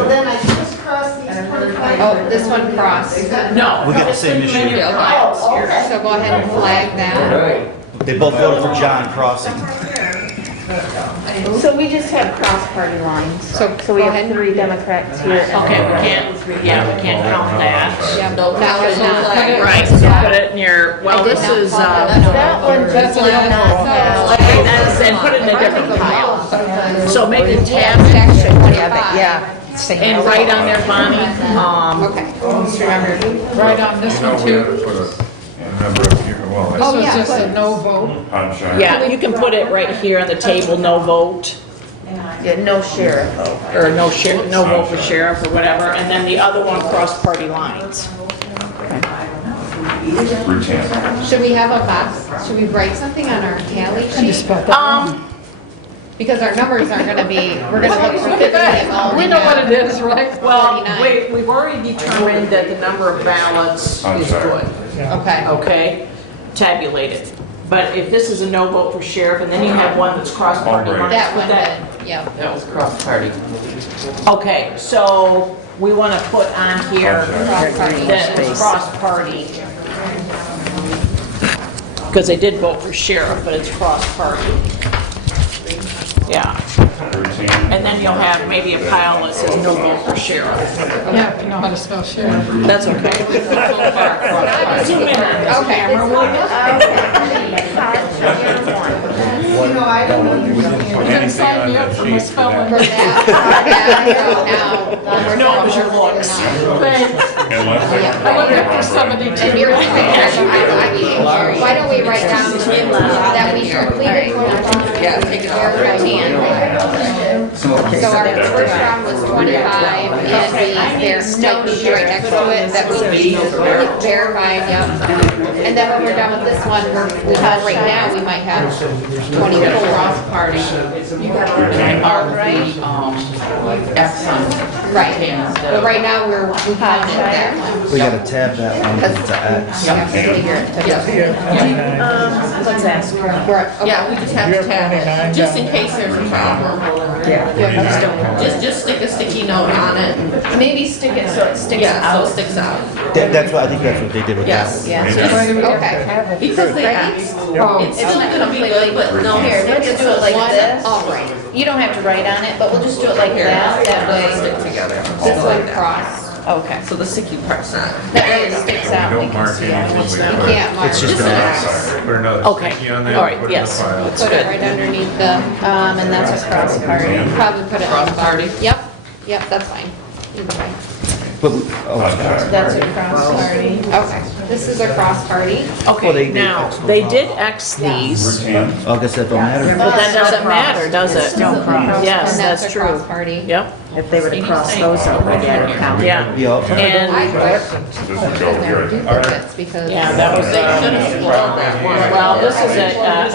then I just cross these 25. Oh, this one crossed. No. We got the same issue. Okay. So go ahead and flag that. They both voted for John crossing. So we just have cross-party lines. So So we go have ahead. 3 Democrats here. and Okay, then- we can't count that. Yeah, no, now it's not. Right, so put it in your, well, this is, That one just does not have. and put it in a different pile. So maybe tab Section Yeah, but 25. yeah. Same. and write on there, Bonnie, Okay, just remember. Right on this You know, one we too. gotta put a number up here, well, This Oh, was yeah, just but- a no vote. Hampshire. yeah, you can put it right here on the table, no vote. Yeah, no sheriff vote. or no vote for sheriff or whatever, and then the other one cross party lines. Recount. Should we have a box, should we write something on our tally sheet? Because our numbers aren't gonna be, we're gonna look for 50 and all. We know what it is, right? Well, 49. we've already determined that the number of ballots I'm is sorry. good, Okay. okay? Tabulated. But if this is a no vote for sheriff, and then you have one that's cross party Albright. lines. That put one, that- yeah. That was cross-party. Okay, so we want to put on here Cross-party. that it's cross party. Because they did vote for sheriff, but it's cross party. Yeah. Routine. And then you'll have maybe a pile that says no vote for sheriff. Yeah, you know how to spell sheriff. That's okay. Zoom in on this camera, will you? Anything Sign on me up that for my sheet for spelling. For that? that, now, No, it was your looks. Thanks. Unless they. I looked after somebody and too. here's the thing, why don't we write down that we completed routine? So our first round was 25, and there's no sheet right next to it that we verified, yep. And then when we're done with this one, we have, right now, we might have 24. Cross party. Albright. Right, but right now, we counted that one. We gotta tab that one to X. You have to figure it. Let's ask. Yeah, we just have to tab it, just in case there's a problem. Just stick a sticky note on it. Maybe stick it so it sticks Yeah, so out. it sticks out. That's what, I think that's what they did with that. Yes, okay. Because they asked, it's still gonna be good, but no, Here, let's it's do it like one, this. all right. You don't have to write on it, but we'll just do it like Here, that, that way. stick together. This one cross, Okay. so the sticky part's not. That way it sticks out. We We don't can mark see it. anything. You can't mark. It's just This an is- X. Put another Okay. sticky on there. All right, put it in the yes. file. Put it right underneath the, And that's a cross party. probably put it on the party. Yep, that's fine. Either way. But, That's a cross party. Okay, this is a cross party. Well, Okay, they- now, they did X these, Recount. I guess that don't matter. but that doesn't matter, does it? Yes, And that's a true. cross party. Yep, If they were to cross those out, we'd have to count. yeah. Yeah. And, I put This would go in there here. duplicates because. yeah, that was, they should have spoiled that one. Well, this is an AD.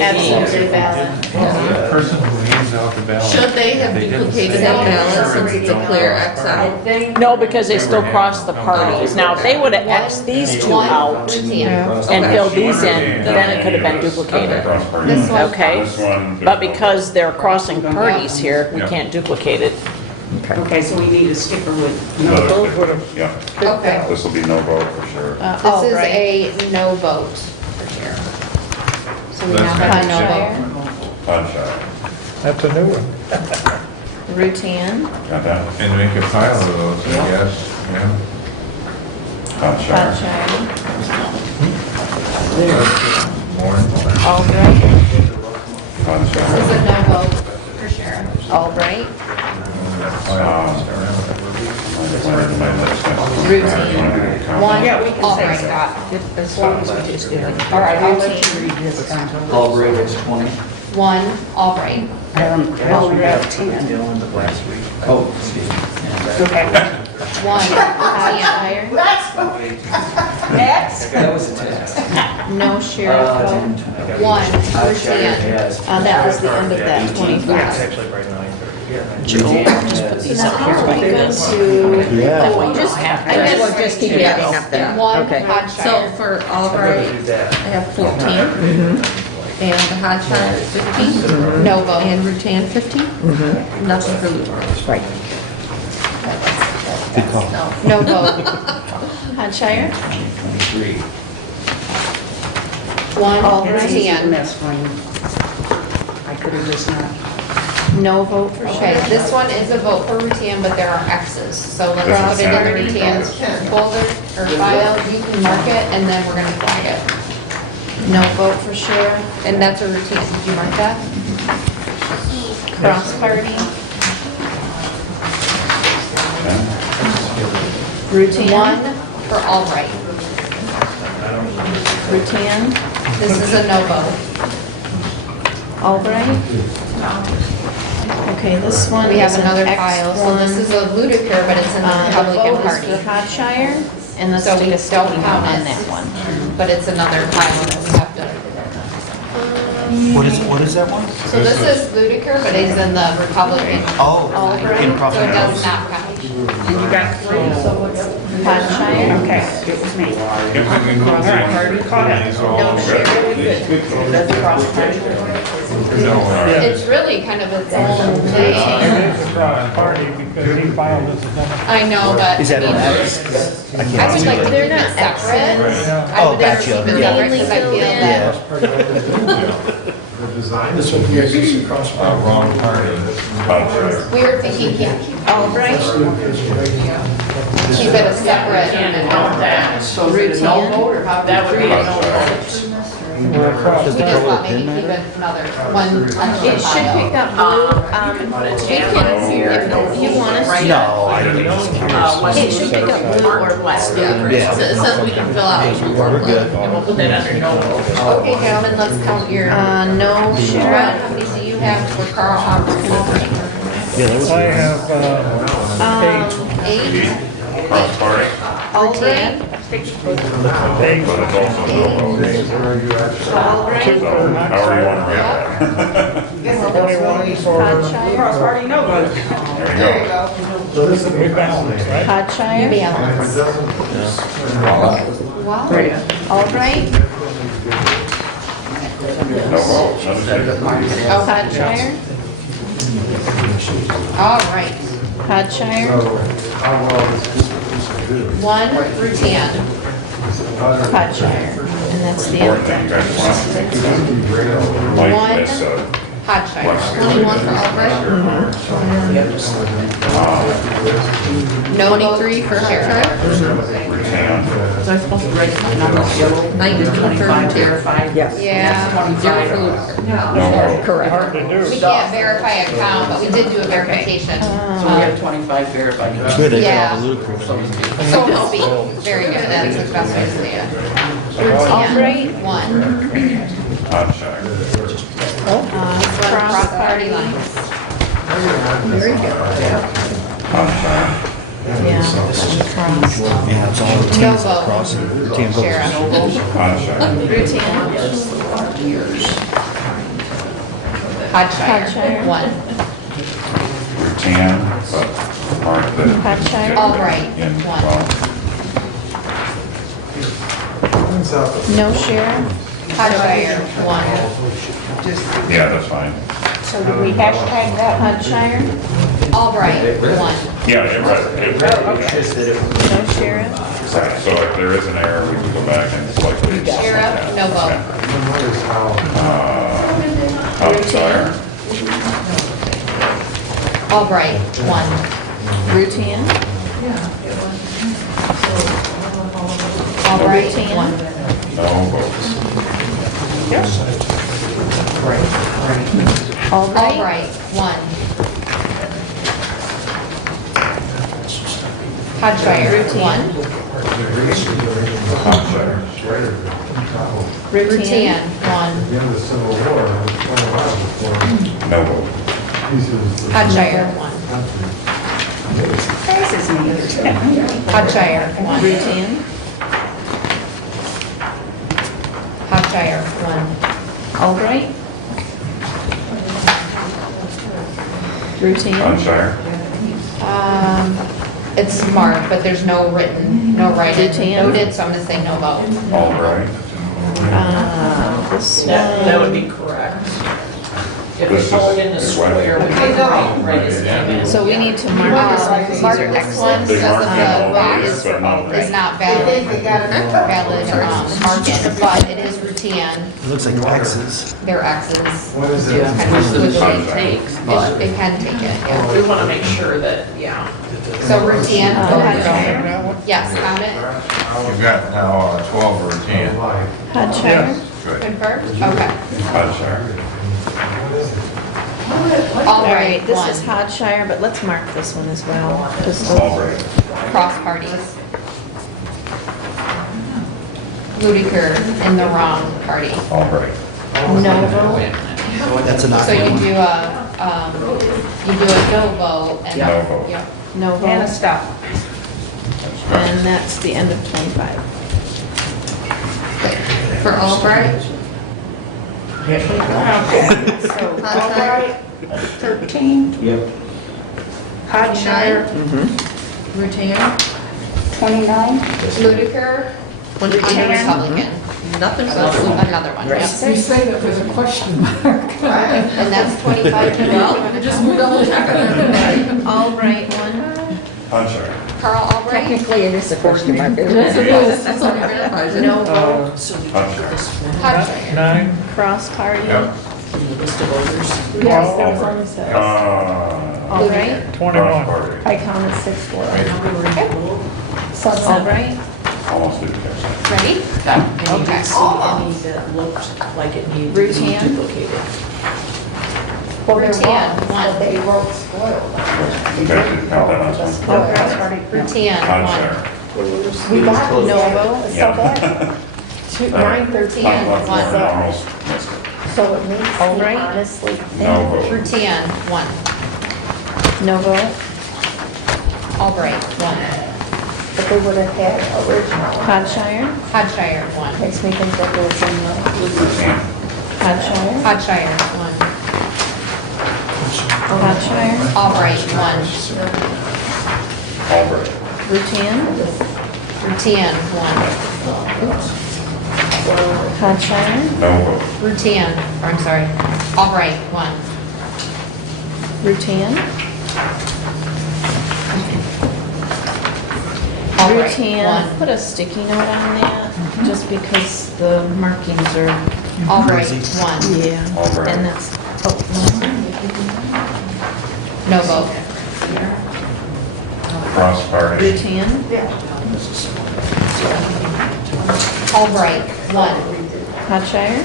Absolutely valid. The person who hands out the ballot. Should they have They didn't duplicated say that that. ballot since it's a clear X out? No, because they still crossed the parties. Now, if they would have Xed these two out Routine. and filled these in, then it could have been duplicated. This one. Okay? This one. But because they're crossing parties here, we Yeah. can't duplicate it. Okay, so we need a sticker with no Another vote. sticker. Yeah, Okay, this will be no vote for sure. this is a no vote for sure. So we now That's have a next. no vote. Punch out. That's a new one. Routine. Got that? And make a pile of those, I guess, yeah. Punch out. Podshire. More. Albright. Punch This is out. a no vote for sure. Albright. Routine. One. Yeah, we can All say right. Scott, as long as we just do it. All right, I'll let routine. you read his contract. Albright is 20. One, Albright. Albright, 10. Oh, excuse me. Okay. One, Podshire. That was a 10. No sheriff vote. one, Shire routine. has. That was the end of that, 25. These up here. Yeah. We just have I to. guess We'll just keep adding up there. One, Okay. Hodshire. So for Albright, I have 14. And Hodshire, 15. No vote. And Rutan, 15. Nothing for Luton. Right. Good call. No vote. Podshire. 23. One, Albright. routine. That's fine. I could have just not. No vote for Okay, sheriff. this one is a vote for routine, but there are X's. So let's put it in the routine folder or file. You can mark it and then we're gonna flag it. No vote for sheriff. And that's a routine. Did you mark that? Cross party. Routine. One for Albright. Routine. This is a no vote. Albright. Okay, this one We have is an another X file, so this one. is a Ludicrous, but it's in the The Republican vote is Party. for Hotshire, and the So we state is don't sticking count on this. that one. But it's another file that we have to. What is that one? So this is Ludicrous, but it's in the Republican. Oh, in So it does not count. And you got three. So what's Hotshire? Okay, it was me. All right. No sheriff. That's across party. It's really kind of its own thing. Party because he filed as a Democrat. I know, but Is that I mean, an X? I I can't would see like to it. keep They're it not separate. X's. I Oh, would like to gotcha. keep it Yeah. separate because I feel Yeah. that This one here is across. Wrong party. we were thinking keep Albright, it a separate. Count that. So is it a no vote or how that would be a no vote? We just thought maybe keep it another one extra it should pick file. up blue. Put a We tab can, on here. if you want us to. No, I don't know. It should pick up blue or black. Yeah. So it says we can fill out. We're good. And we'll put that under no vote. Okay, gentlemen, let's count your. No Brad, sheriff. how many do you have for Carl Albertson? Yeah, that was I have, Eight. Cross party. Albright. But it's also no vote. Albright. So however you want to read that. Hotshire. Cross party, no vote. There There you you go. go. Hotshire. Balance. Wow. Albright. No vote. Oh, Hotshire. all right. Hotshire. 1 through 10. Hotshire. And that's the Important end. thing you guys want. Like this, Hotshire. 21 for Albright. No 23 for Sheriff. Recount. Was I supposed to write numbers yellow? 25 verified? Yes. Yeah. 25. No vote. Correct. We can't verify a count, but we did do a verification. So we have 25 verified. good. I got Yeah. all the ludicrous. So it'll be very good. That's the best way to say it. Albright. 1. Hotshire. Cross party lines. Hotshire. Yeah. Cross. Yeah, it's all No routines vote. across it. Routine votes. Sheriff. Hotshire. Routine. Hotshire. 1. Recount, but part that. Hotshire. Albright. In, 1. No sheriff. Hotshire. 1. Yeah, that's fine. So do we hashtag that? Hotshire. Albright. 1. Yeah, it read, No sheriff. right. So if there is an error, we can go back and slightly. Sheriff. No vote. Hotshire. Albright. 1. Routine. Albright. Routine. 1. No votes. Albright. Albright. 1. Hotshire. 1. Hotshire. Routine. 1. No vote. Hotshire. 1. Hotshire. 1. Routine. Hotshire. 1. Albright. Routine. Hotshire. It's marked, but there's no written, no writing Routine. noted, so I'm gonna say no vote. All right. This That would one. be correct. If This it's all is- in the square, we can write his name in. So we need to mark this one because these Mark are this one, excellent. says They marked that in the all rock areas, is but not is right. not valid, market, but it is routine, It looks like X's. they're X's. Yeah, Kind of which the squiggly. machine takes, but. It can take it, yeah. We want to make sure that, yeah. So routine, go ahead, Hotshire. yes, count it, You've got now 12 or 10. Hotshire. Good. confirmed, okay. Hotshire. All right, Albright, this is 1. Hotshire, but let's mark this one as well. 'cause All right. Cross parties. Ludicrous in the wrong party. All right. No vote. That's a not So you one. do a you do a no vote and. No vote. Yep. No And a vote, stop. and that's the end of 25. For Albright, So Albright, 13, Yep. Hodshire, Routine, 29, Ludiker, under Republican. Nothing So else. that's another one, yep. You say that with a question mark. And that's 25 to Well, you just double check it. Albright, 1. Hunter. Carl Albright. Technically, it is a question mark, isn't Yes, it it? is. That's what verifies it. No vote. Hunter. Hodshire. 9. Cross party. Yep. yes, there was only 6. Albright, 21. Party. I counted 6 for it. So it's Albright, Almost did that. Ready? Okay. Any that looked like it needed to be Routine. duplicated. Well, they're Routine, wrong, one. but they wrote spoiled. That didn't count that The much. spoiled. Routine, Hunter. We got it. No vote? It's so Yeah. bad. 9, 13, Almost missed it. so it makes me Albright. honestly No think. vote. Routine, 1. no vote. Albright, 1. But they would have had original. Hodshire, Hodshire, 1. Makes me think that there was in the. Routine. Hodshire, Hodshire, 1. Hodshire, Albright, 1. Albright. Routine, Routine, 1. Hodshire, No vote. Routine, or I'm sorry, Albright, 1. routine, Albright, routine. 1. Put a sticky note on that, just because the markings are, Albright, 1. yeah. Albright. And that's, oh, No vote. Cross no. party. Routine, Albright, 1. Hodshire,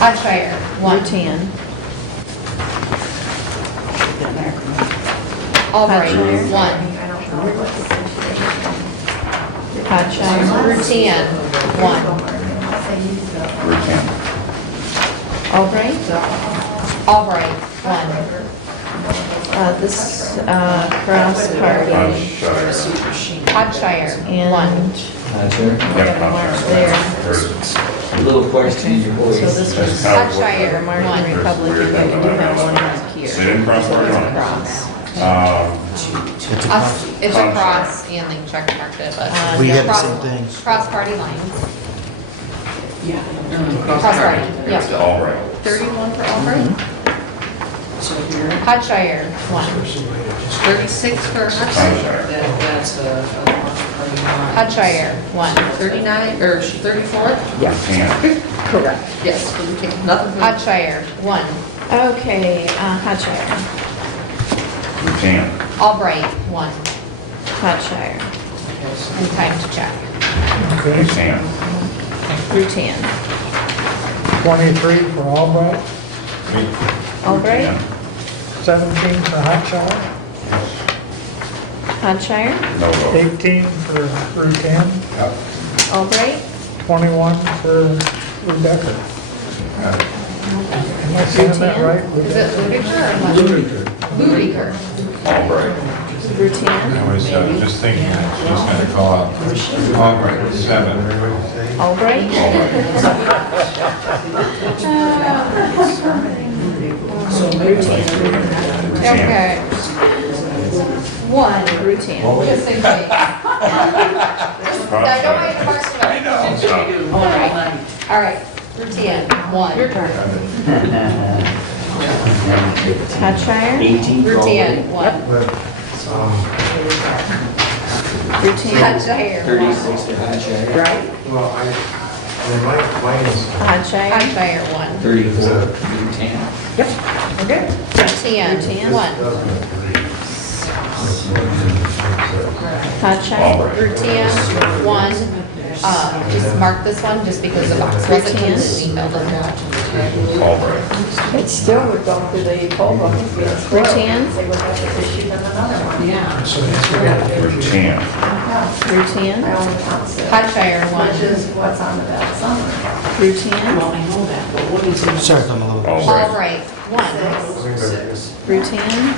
Hodshire, 1. routine, Albright, Hodshire. 1. Hodshire, Routine, 1. Routine. Albright, Albright, 1. this, cross party, Hunter. Hodshire, 1. and Yep, mark Hunter. there. There's A little question in your So voice. this was Hodshire, the Martin 1. Republican, but you do have one mark here. They didn't cross party on it. Cross. It's a cross, and they check marked it, but. We had the cross- same thing. Cross party lines. Yeah. Cross party, It's yep. Albright. 31 for Albright. So here, Hodshire, 1. 36 for Hodshire. Hunter. that's a party line. Hodshire, 1. 39, or 34? Routine. Correct. Yes, for routine. Nothing for. Hodshire, 1. Okay, Hodshire, Routine. Albright, 1. Hodshire, And time to check. Routine. routine, 23 for Albright, Albright, Routine. 17 for Hotshire, Hodshire, No vote. 18 for Rutan, Albright, 21 for Rebecca. Am I saying that right? Is it Ludiker or what? Ludiker. Albright. routine, I was just thinking, I was just gonna call out Albright, 7. Albright, routine, Okay. 1. routine, Just in case. I know I marked it up. I know. All right. All right. Routine, 1. Your turn. Hodshire, 18 for Routine, 1. routine, Hodshire, 1. 36 for Hodshire. right, Hodshire, Hodshire, 1. 34 for Rutan. Routine, Routine. 1. Hodshire, Routine, 1. Just mark this one, just because the box wasn't Routine. completely filled in. Albright. It still would go through the poll book. If it's spoiled. Routine. They would have to issue them another one. Yeah. Routine. routine, I only count 6. Hodshire, 1. Which is what's on the ballot somewhere. Routine, Well, I know that, but what is it? Sorry, I'm a little. Albright, 1. routine.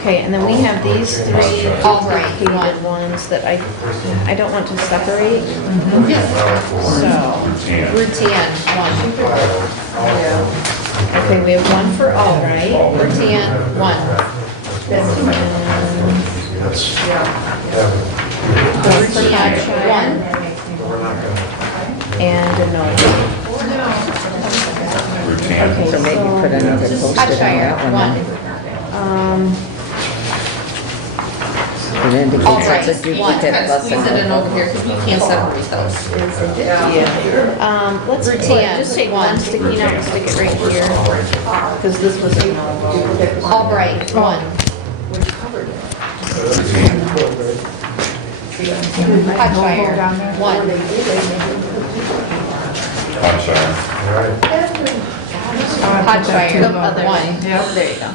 Okay, and then we have these three Albright, complicated ones that I don't want to separate. So, Routine, 1. okay, we have one for Albright. Routine, 1. Routine, 1. And a no. Okay, So maybe put another post-it on Hotshire, that one. 1. It indicates Albright, it's a 1. duplicate plus Squeeze it in another. over here because you can't separate those. Let's Routine, just take one sticky note and stick it right here. Because this was a no. Albright, 1. Hotshire, 1. Hotshire, 1. There you go.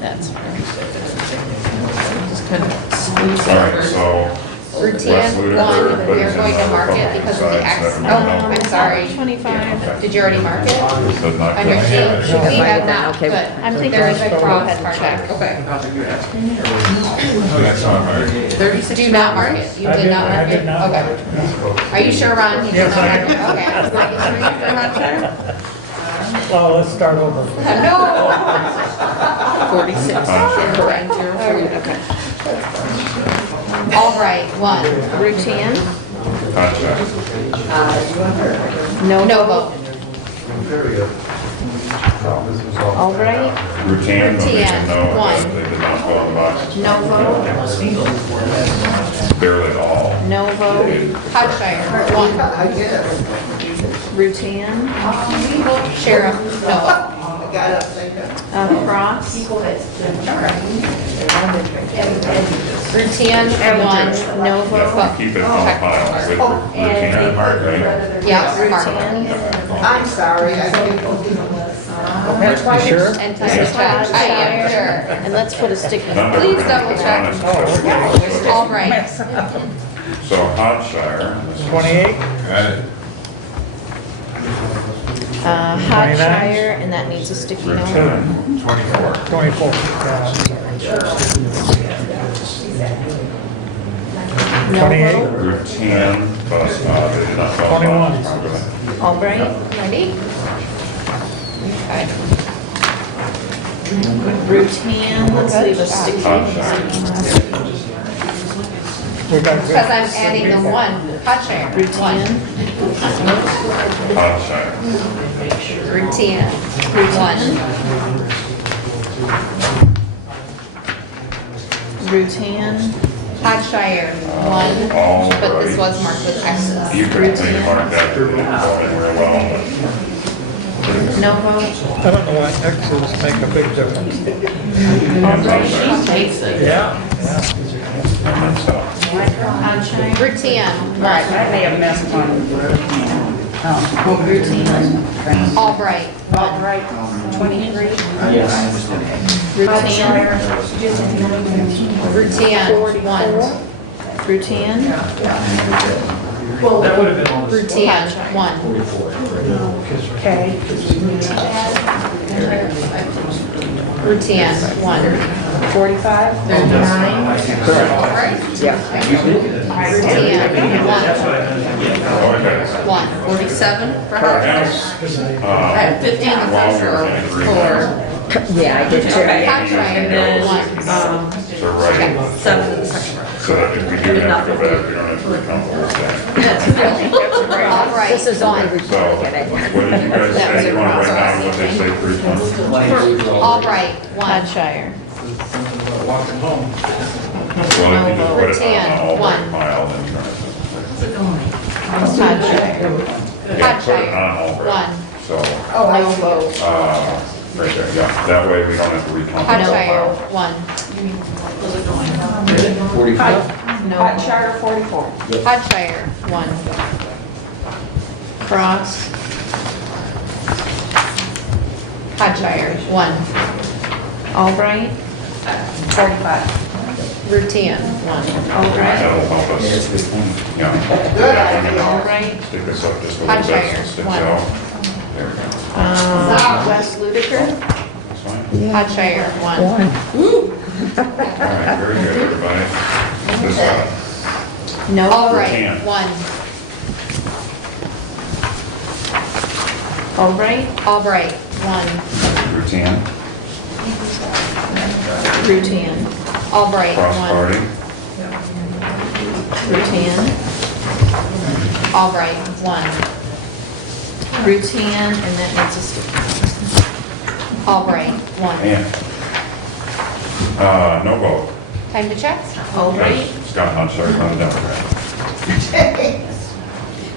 That's right. Just kind of squeeze All right, over. so. Routine, 1. We are going to mark it because of the X. Oh, I'm sorry. 25. Did you already mark it? Does not. On your sheet? We have not, Okay. but I'm thinking there is a let's go cross ahead and mark. check. Okay. That's not hard. 36, do not mark it. You did not mark it? Okay. Are you sure, Ron? You did not mark it? Okay. I was like, are you sure you're not sure? Well, let's start over. No. 46. Correct. Okay. Albright, 1. Routine, Contract. no No vote. vote. Albright, Routine, but they can know that One. they did not go on the boxes. no vote. Barely at all. No vote. Hotshire, 1. Routine, Sheriff, no vote. Cross, Routine, 1. no vote. Keep it on the pile with routine mark, right? Yeah, mark it. Routine, I'm sorry, Sure? And touch check. I am sure. and let's put a sticky. None of Please them double are check. honest. Albright, So Hotshire. 28? Got it. Hotshire, and that needs a sticky note. Routine, 24. 24. No 28. vote. Routine, but they did not go on 21. the boxes. Albright, ready? Okay. routine, let's leave a sticky. Hotshire. We got Because I'm adding the 1. Hotshire, 1. Routine, Hotshire. Routine, 1. routine, Hotshire, 1. All But this right. was marked with X's. You could maybe mark that too, real well. no vote. I don't know why X's make a big difference. She takes it. Yeah. Hotshire, Routine, 1. I may have messed one. routine, Albright, 1. Right, 23. routine, Routine, 1. routine, That would have been on the. Routine, 1. Okay. Routine, 1. 45? 39. Yeah. Routine, 1. Okay. 1. 47 for Hotshire. Now, I have 50 on the first row for Yeah, I did too. Hotshire, 1. so right, 7 in the second row. so that if we do have to go back, we don't have to recount the whole thing. Albright, This is only 1. recorded. What did you guys say, you want to write down what they say for each one? Albright, 1. Hotshire, Well, if you just put it on an all One. pile, then you don't have to. Hotshire, Yeah, put it Hotshire, on all. 1. So, no vote. right there, yeah, that way we don't have to recount. the whole Hotshire, pile. 1. No. Hotshire, 44. Hotshire, 1. Cross, Hotshire, 1. Albright, 45. Routine, one. Albright. That'll help us. Yeah, that's a good point. Yeah. Albright. Stick this up just a little bit, so Hodgshire, it sticks one. out. There we go. Wes Ludiker. That's fine. Hodgshire, one. All right, very good, everybody. This one. No. Albright, Routine. one. Albright. Albright, one. Routine, Rutan. Albright, cross one. party, Rutan. Albright, one. Rutan, and that needs a sticky. Albright, one. and, no vote. Time to check? Albright. Scott Hodgshire on the Democrat.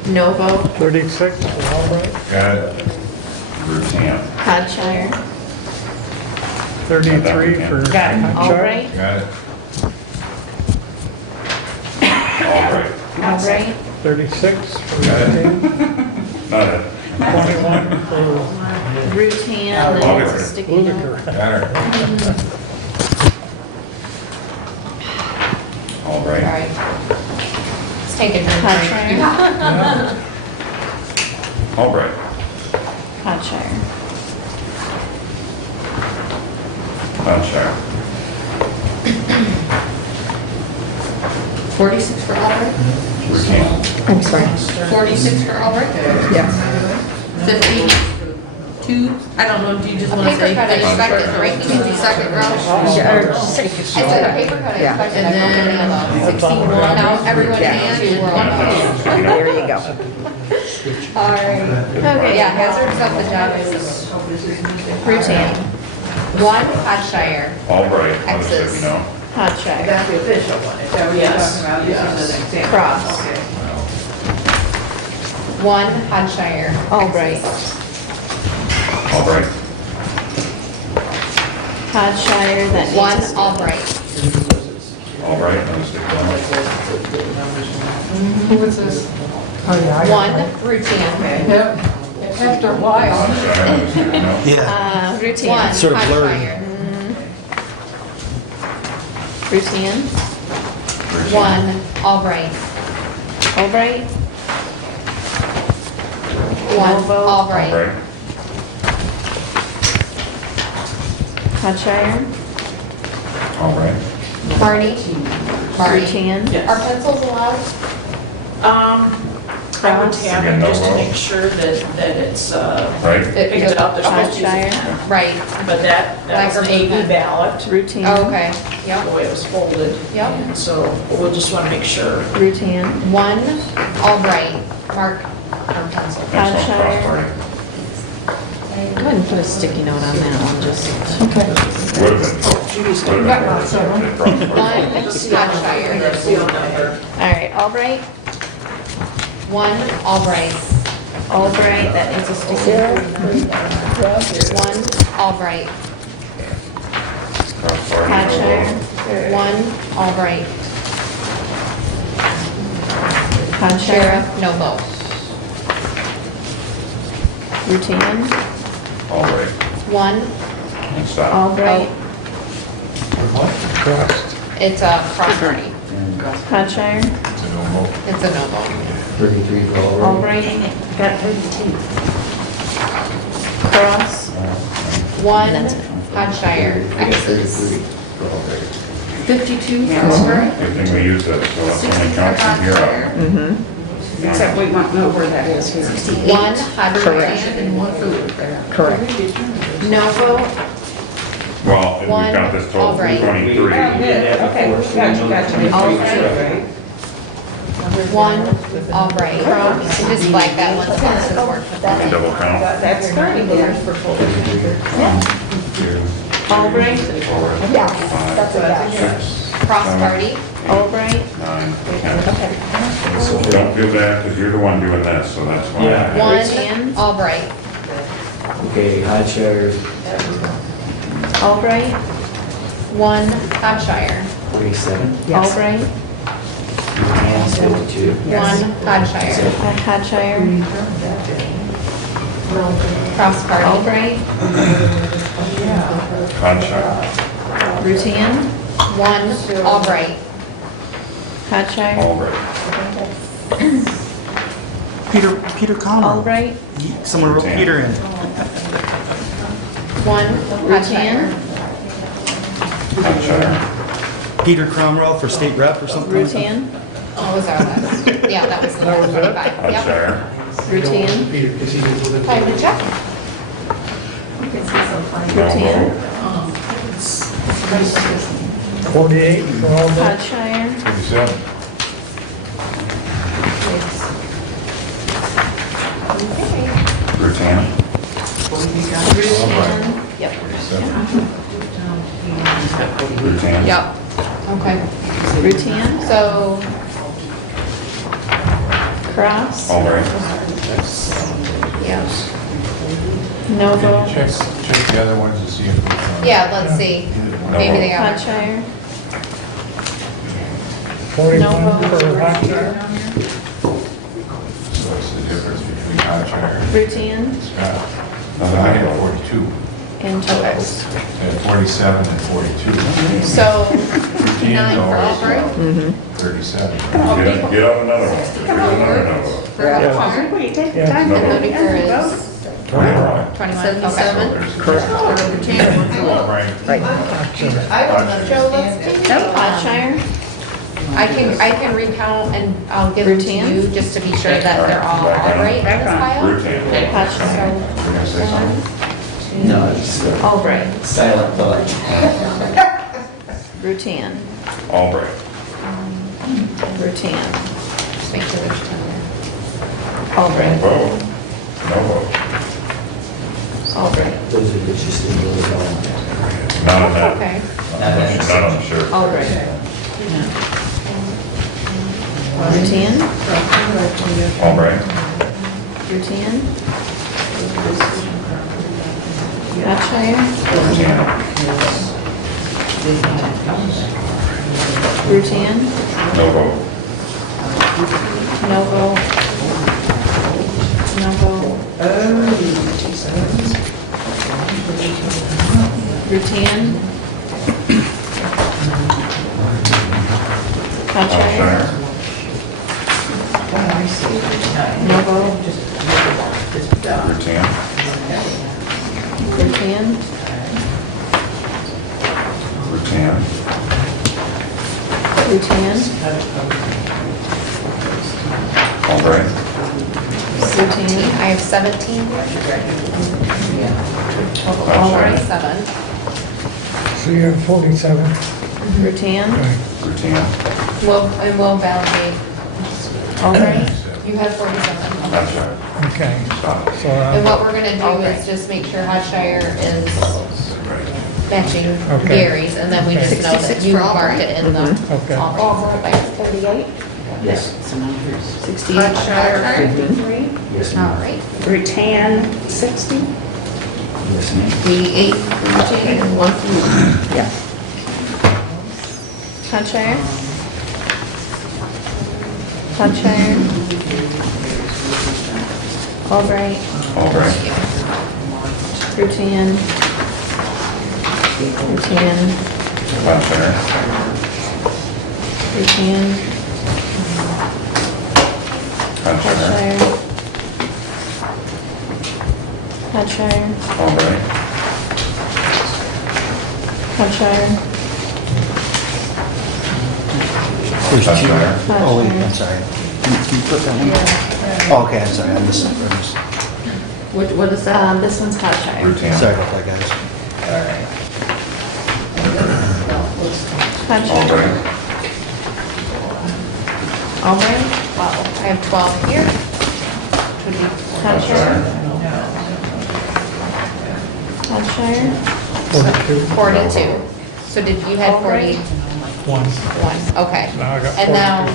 No vote. 36 for Albright, Got it. Routine, Hodgshire. 33 for Got it. Hodgshire. Albright. got it. All right, Albright. 36 for Got it. Routine, not it. 21 for Rutan, that needs a sticky note. Ludiker. Got her. All All right, right. Let's take a drink. Hodgshire. all right. Hodgshire. Hodgshire, 46 for Albright? routine, I'm sorry. 46 for Albright? Yes. 52, I don't know, do you just A want to paper say? cut expected, right? You can do second row. I said a paper cut Yeah. expected. And then 61. Now everyone and we're all. There you go. All right. Okay. Yeah, hazards of the job is Rutan. one, Hodgshire. all right. I'll just let X's. you know. Hodgshire. That's the official one, is that what you're Yes, talking about? This is an example. Cross. Okay. One, Hodgshire. Albright. All right, Hodgshire, that needs a One, sticky. Albright. all right, I'll stick one. What's this? One, routine. Yep. After a while. Hodgshire, I'll stick no. Rutan. One, Sort of blurry. Hodgshire. Rutan. Routine. One, Albright. Albright. One, vote. All Albright. right, Hodgshire. all right. Marty. Marty. Rutan. Are pencils allowed? I would have Again, it no just to vote. make sure that it's, Right, pick it up, they're supposed to use Hodgshire. it. Right. But that's an AD ballot, Rutan. Oh, okay. the Yep. way it was folded. Yep. And so we'll just want to make sure. Rutan. One, Albright. Mark our pencil. excellent, cross Hodgshire. party. Go ahead and put a sticky note on that one, just. Would have been, would have been better if it cross party. One, Hodgshire. Seal number. All right, Albright. One, Albright. Albright, that needs a sticky note. One, Albright. Cross party. Hodgshire. One, Albright. Hodgshire. Sheriff, no vote. Rutan. All right, One, and stop. Albright. Crossed. it's a cross party. Hodgshire. It's a no vote. It's a no vote. 33 for Albright. Albright. Got 32. Cross. One, Hodgshire. I got X's. 33 for Albright. 52 for Albright. Good thing we used that, so that's only counts from here out. Mm-hmm. Except we won't know where that is. One, Hodgshire. And one food. Correct. No vote. Well, and One, we've got this total Albright. 23. Okay, gotcha. Albright. One, Albright. Just like that one spot to work with that. Double count. That's 30 there. 1, 2, Albright. 4, 5, 6, Cross party. Albright. 9, 10. Don't do that, because you're the one doing this, so that's why. Yeah. One, Albright. Okay, Hodgshire, Albright. One, Hodgshire. 47. Albright. And 52. One, Hodgshire. Hodgshire. Cross party. Albright. Hodgshire. Rutan. 1, Albright. Hodgshire, Albright. Peter Connor. Albright, Someone wrote Peter in. 1, Rutan, Hampshire. Peter Cromwell for state rep or something? Rutan, Oh, was our last? Yeah, that was the last 25. Yep. Hampshire. Rutan, Time to check. Rutan, 48 for all that. Hodgshire, 57. Rutan. Rutan, yep, Rutan. Yep. Okay. Rutan, So, Cross, Albright. yeah. no vote, Check the other ones to see if we can. Yeah, let's see. Maybe they are. Hodgshire, 41 No vote. for Hampshire. So it's the difference between Hampshire Rutan, and Scott. I had 42. and Joyce. I had 47 and 42. So, 15 9 for dollars, Albright. 37. on, Get out another one. Get another number. For Hampshire. Yeah. And Ludifer is 21. 77. Correct. Albright. Joe, let's do Hodgshire, I can recount and I'll give them to Rutan? you just to be sure that they're all right in this file. Rutan. Hodgshire, You're gonna say something? Albright, Silent thought. Rutan, Albright. Rutan, Just make sure there's 10 there. Albright, Vote. No vote. Albright, Those are just the little None of that. Okay. None of them, sure. Albright. Rutan, Albright. Rutan, Hodgshire, Rutan. Rutan, No vote. no vote, no vote. Rutan, Hodgshire, no vote. Rutan. Rutan, Rutan. Rutan, Albright. Rutan, I have 17 here. Albright, 7. So you have 47. Rutan, Rutan. And we'll validate. Albright, You had 47. That's right. Okay. Stop. So And what we're gonna do Albright. is just make sure Hodgshire is matching Okay. Gary's, and then we just know that 66 you for mark Albright. it in the. Okay. Albright, 38. Yes. 68, Hodgshire. 3, Yes, All ma'am. right. Rutan, 60, Yes, ma'am. The 8 for Jane and 1 for you. yeah. Hodgshire, Hodgshire, Albright, Albright. Rutan, Rutan, Hampshire. Rutan, Hampshire. Hodgshire, Albright. Hodgshire, Hampshire. Oh, wait, I'm sorry. Can you put that one? Oh, okay, I'm sorry, I missed it. what is that? This one's Hodgshire. Rutan. Sorry about that, guys. Hodgshire, Albright. Albright, Wow, I have 12 here. Would be Hodgshire, Hodgshire, 42. 42. So did you had Albright. 41? 1. Okay. Now I got And now,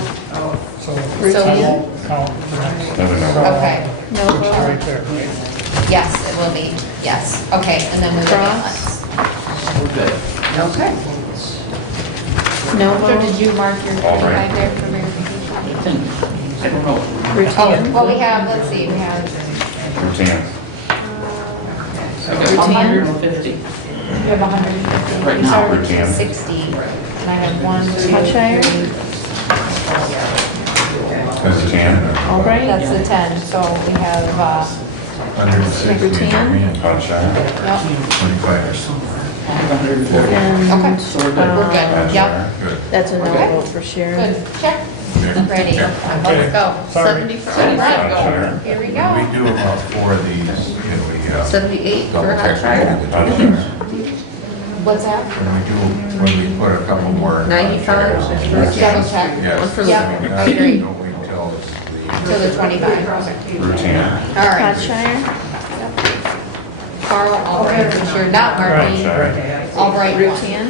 So so I you, won't count the next. Never know. okay, no It's vote, right there, right? yes, it will be, yes. Okay, and then we will Cross. Okay. no So did vote, you mark your All 25 right. there for verification? Oh, Rutan, well, we have, let's see, we have Rutan. Rutan, 150. We have 150. Right We now, started with Rutan. 60. And I have 1, 2, Hampshire. 3. That's 10. Albright. That's the 10, so we have, 160. Ten. Conshire. yep, 25. And, okay, we're good, yep, Good. that's a no Okay. vote for Sharon. good, check, Okay. ready, let's go. Sorry. 75, Conshire. here we We go. do about 4 of these, you know, we, 78 for double check Hampshire. the totals. What's that? When we put a couple more. 95. Double check. Yes. One for Yep, We I agree. Don't wait until it's Till the 25. the routine. All right, Hampshire. Carl, Albright, for sure, not Markey, Conshire. Albright, 1. Rutan.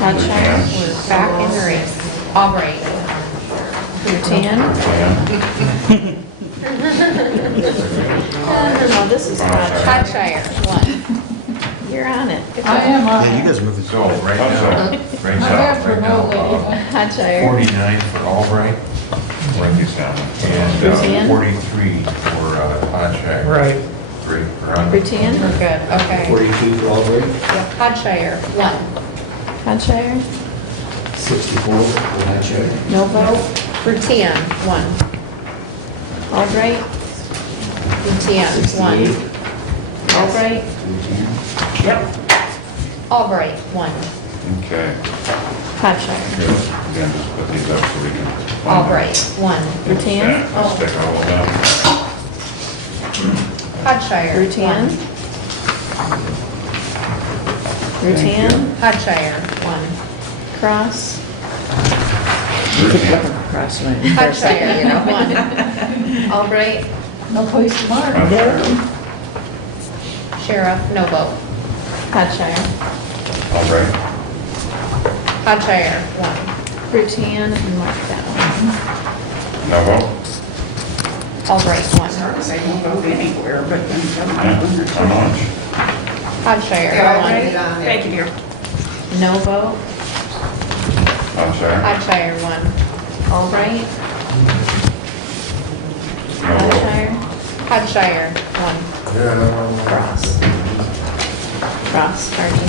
Hampshire. We're back in the race. Albright, Rutan. No, this is not. Hampshire, 1. You're on it. I am on. Yeah, you guys are moving. So right now, Hampshire. 49 for Albright. Write these down. And Roseanne? 43 for Conshire. Right. 3 for Under. Rutan. We're good, okay. 42 for Albright, Yep, Hampshire, 1. Hampshire. 64 for Hampshire, No vote. Rutian, 1. Albright. Rutian, 1. Albright. Yep. Albright, 1. Okay. Hampshire. Good. Again, just put these up so we can. find Albright, 1. Rutan. Yeah, stick all of them. Hampshire, Rutan. 1. Rutan. Hampshire, 1. Cross. Routine. Hampshire, you know, 1. Albright, No place to mark. Conshire. Sheriff, no vote. Hampshire. Albright. Hampshire, 1. Rutan. And mark that one. No vote? Albright, 1. I don't go anywhere, but then Yeah. How much? Hampshire, 1. Thank you, dear. No vote. Conshire. Hampshire, 1. Albright. No vote? Hampshire. Hampshire, 1. Cross. Cross. Hardy.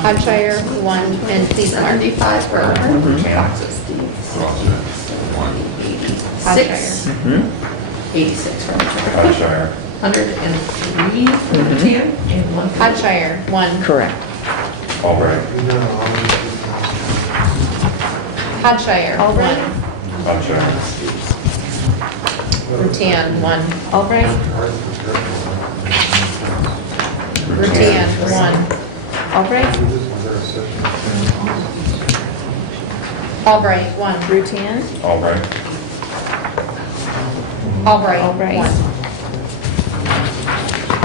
Hampshire, 1. And please mark. 75 for her. Who else is it? 1. Hampshire. 86 for her. Conshire. 103 for Rutan and 1 for Hampshire, 1. Correct. Albright. Hampshire, Albright. 1. Conshire. Rutian, 1. Albright. Rutian, 1. Albright. Albright, 1. Rutan. Albright. Albright, Albright. 1.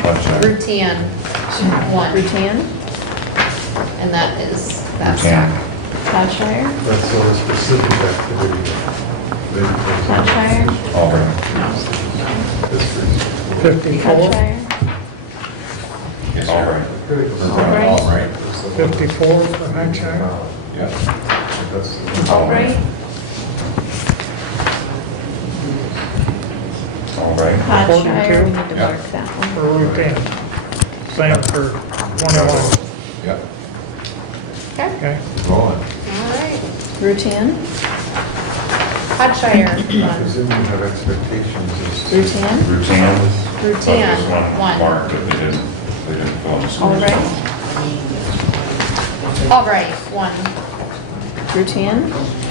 Conshire. Rutian, 1. Rutan. And that's Routine. Hampshire. That's on a specific activity. Hampshire. Albright. 54, Hampshire. Albright. Albright. Albright. 54 for Hampshire. Yeah. Albright. Albright. Hampshire. We need to Yeah. mark that one. For Rutan. Same for 21. Yep. Okay, Okay. Rolling. all right. Rutan. Hampshire, 1. presume you have expectations as to. Rutan. Routine. Rutian, This one 1. marked, but they didn't fill in the scores. Albright. Albright, 1. Rutan.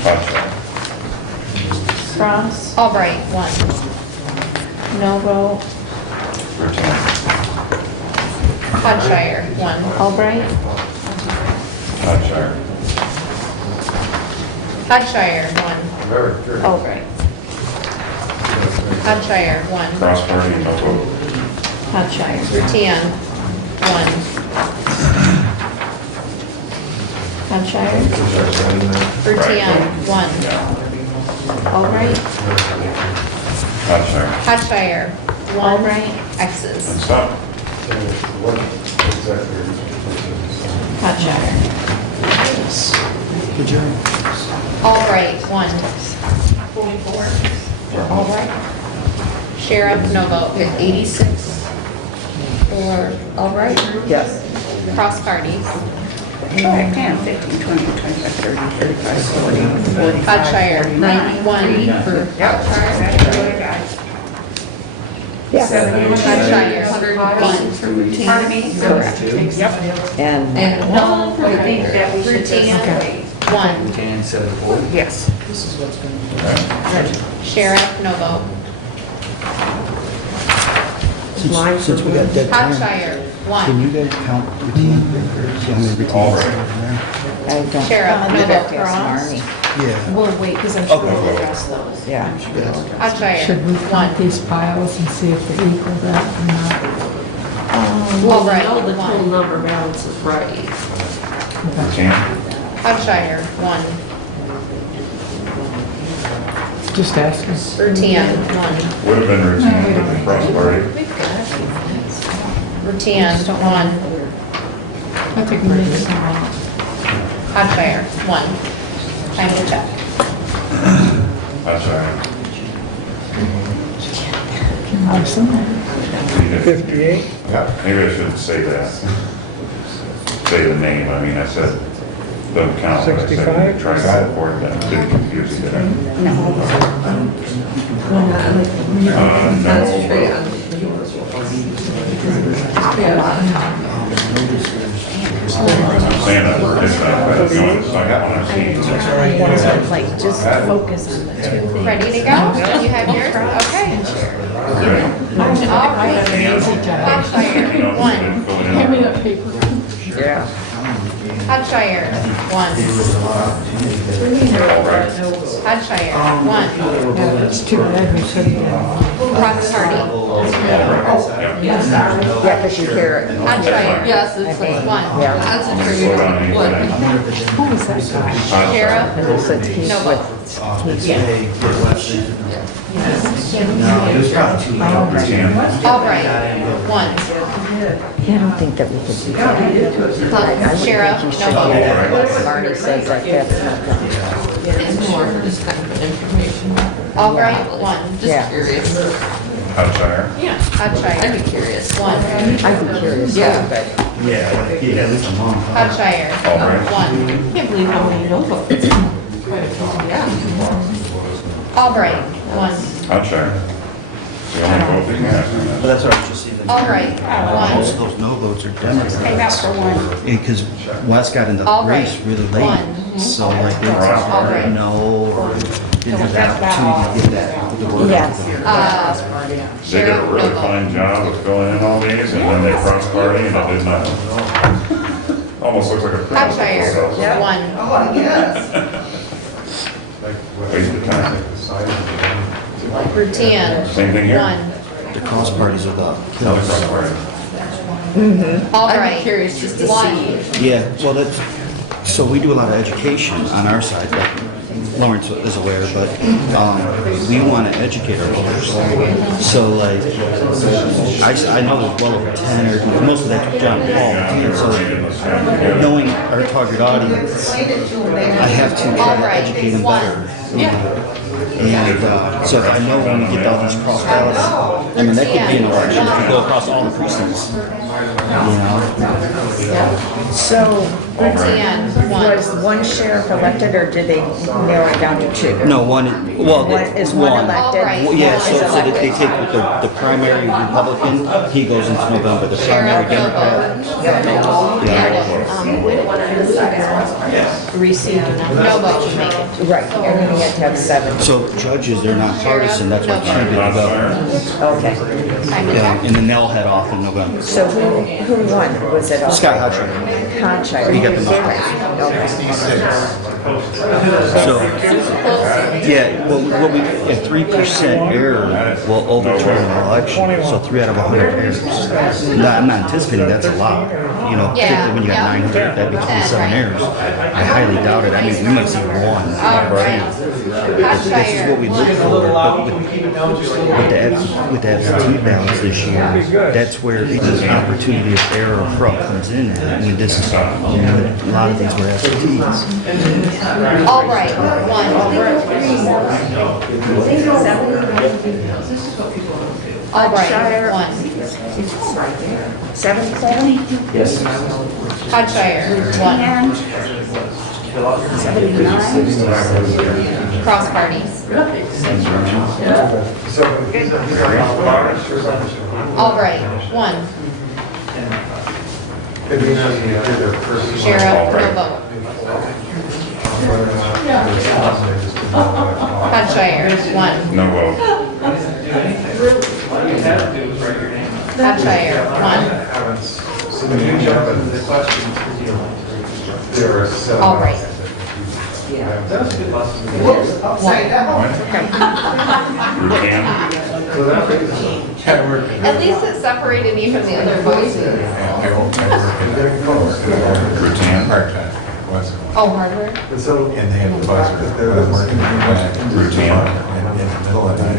Conshire. Cross. Albright, 1. No vote. Routine. Hampshire, 1. Albright. Conshire. Hampshire, 1. Very good. Albright. Hampshire, 1. Cross party, no vote. Hampshire. Rutian, 1. Hampshire. Rutian, 1. Albright. Conshire. Hampshire, 1. Albright. X's. And stop. What exactly are you? Hampshire. Good job. Albright, 1. 44. For Albright. Sheriff, no vote. 86. For Albright. Yes. Cross parties. 10, 15, 20, 25, 30, 35, 40, 45. Oddshire, 91 for Oddshire, 101 for routine. Pardon me? Correct. And, No, I think that we should routine, just. 1. Routine 74. yes. Sheriff, no vote. Since we got dead time, Oddshire, can 1. you guys count routine? See how many routines are there? I don't. Sheriff, no I'd have vote. to ask Marnie. Yeah. We'll wait, because I'm sure Okay. we'll address those. Yeah. Oddshire, Should we 1. count these piles and see if they equal that or not? All right, No, the total 1. number balance is right. Routine? Oddshire, 1. Just asking. Routine, 1. Would have been routine with the cross party. Routine, 1. I think we need some more. Oddshire, 1. Time to check. That's right. Awesome. 58? Yeah, maybe I shouldn't say that. Say the name, I mean, I said, don't count, but I said, 65? try to report that, didn't confuse you there. No. I'm saying that we're just not, but it's going, so I got one I've seen. Like, just focus on the two. Ready to go? You have yours? Okay. All right. Oddshire, 1. Give me that paper. Yeah. Oddshire, 1. Oddshire, 1. It's too bad we should have. Rock Party, Yeah, because you hear it. Oddshire, Yes, it's like 1. Yeah. That's a trigger. What? Who was that guy? Sheriff, They said he's no with, vote. Hey, Fort West. No, it was probably 2 hours. Albright, 1. I don't think that we could do that. I would Sheriff, think you no should. vote. Marnie says like that's not done. It's more for just kind of information. Albright, 1. Just Yeah. curious. Oddshire. Yeah. I'd Oddshire, be curious. 1. I'd be curious, Yeah. but Yeah, at least a month. Oddshire, Albright. 1. Can't believe how many no votes. Yeah. Albright, 1. Oddshire. The only vote we have. But that's what I was just saying. Albright, Most of 1. those no votes are Take out Democrats. for 1. Because West got into the Albright. race really late, 1. so like they Albright. didn't know or didn't have the opportunity to get that. the word Yes. out. They did Sheriff, a no really vote. fine job of filling in all these, and then they cross party, and it did not. Almost looks like a. criminal Oddshire, process. 1. Waste of time. Routine, Same thing here? 1. The cross parties are the Another killers. cross party. Albright, I'm curious just to 1. see. Yeah, well, that's, so we do a lot of education on our side, like Lawrence is aware, but we want to educate our voters. So like, I know there's well over 10, or most of that's John Paul. And so knowing our target audience, I have to try to educate them better. And so if I know when we get all these cross ballots, I mean, that could be an election if we go across all the precincts. You know? so Routine, 1. was one sheriff elected or did they narrow it down to 2? No, one, well, Is one elected? Albright. Well, yeah, so Is so that they elected. take with the primary Republican, he goes into November, the primary Sheriff, Democrat. Received No vote, make it. Right, everything had to have 7. So judges, they're not partisan, that's why Trump did November. Okay. Time to Yeah, check. and then they'll head off in November. So who won? Was it all? Scott Hutcher. Hotshire. He got the most Okay. So, yeah, well, what we, a 3% error will overturn an election, so 3 out of 100 errors. No, I'm not anticipating that's a lot, you know, particularly when you got 900, that'd be 27 errors. I highly doubt it, I mean, we might see 1. Albright, This is what we look for, but with the absentee ballots this year, that's where the opportunity of error or fraud comes in. And we just, you know, a lot of things were absentees. Albright, 1. Albright, 1. Right there. 77? Yes. Hodgeshire, 1. 79? Cross parties. Albright, 1. Sheriff, no vote. Hodgeshire, 1. No vote. Hodgeshire, 1. Albright. Recount. At least it's separated me from the other voices. Recount. Oh, hardware? And they have the buzzer. I was working in Recount. the middle of the night.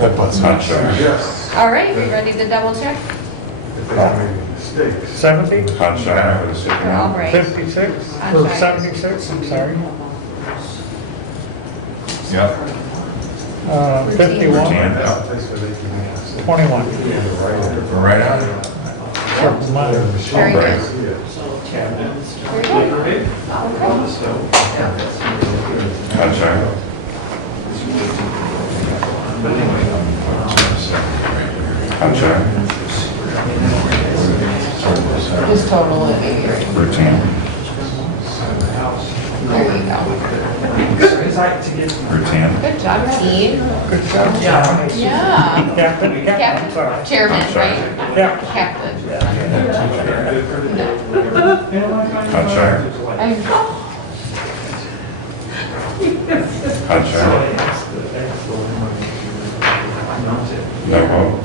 That buzzer. Hodgeshire. All right, we ready to double check? If they have any mistakes. 70, Hodgeshire with a stick For around. Albright. 56, or 76, I'm sorry. Yep. 51, Recount. 21. Right on. For mine. Very good. Albright. Very good. Okay. Hodgeshire. Hodgeshire. Just total it, maybe. Recount. There you go. Recount. Good job, team. Good job. Yeah. Captain, I'm sorry. Chairman, right? Yeah. Captain. Hodgeshire. Hodgeshire. No vote.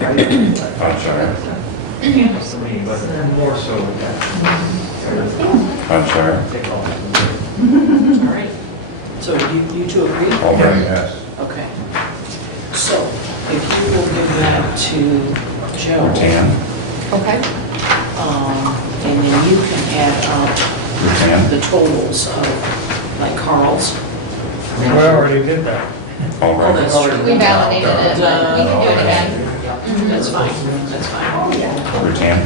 Hodgeshire. But more so. Hodgeshire. All right. So you two agree? Albright, yes. Okay. So if you will give that to Joe, Recount. Okay. and then you can add up Recount. the totals of, like Carl's. We already did that. Oh, Albright. that's true. We validated it, but we can do it again. That's fine, that's fine. Recount.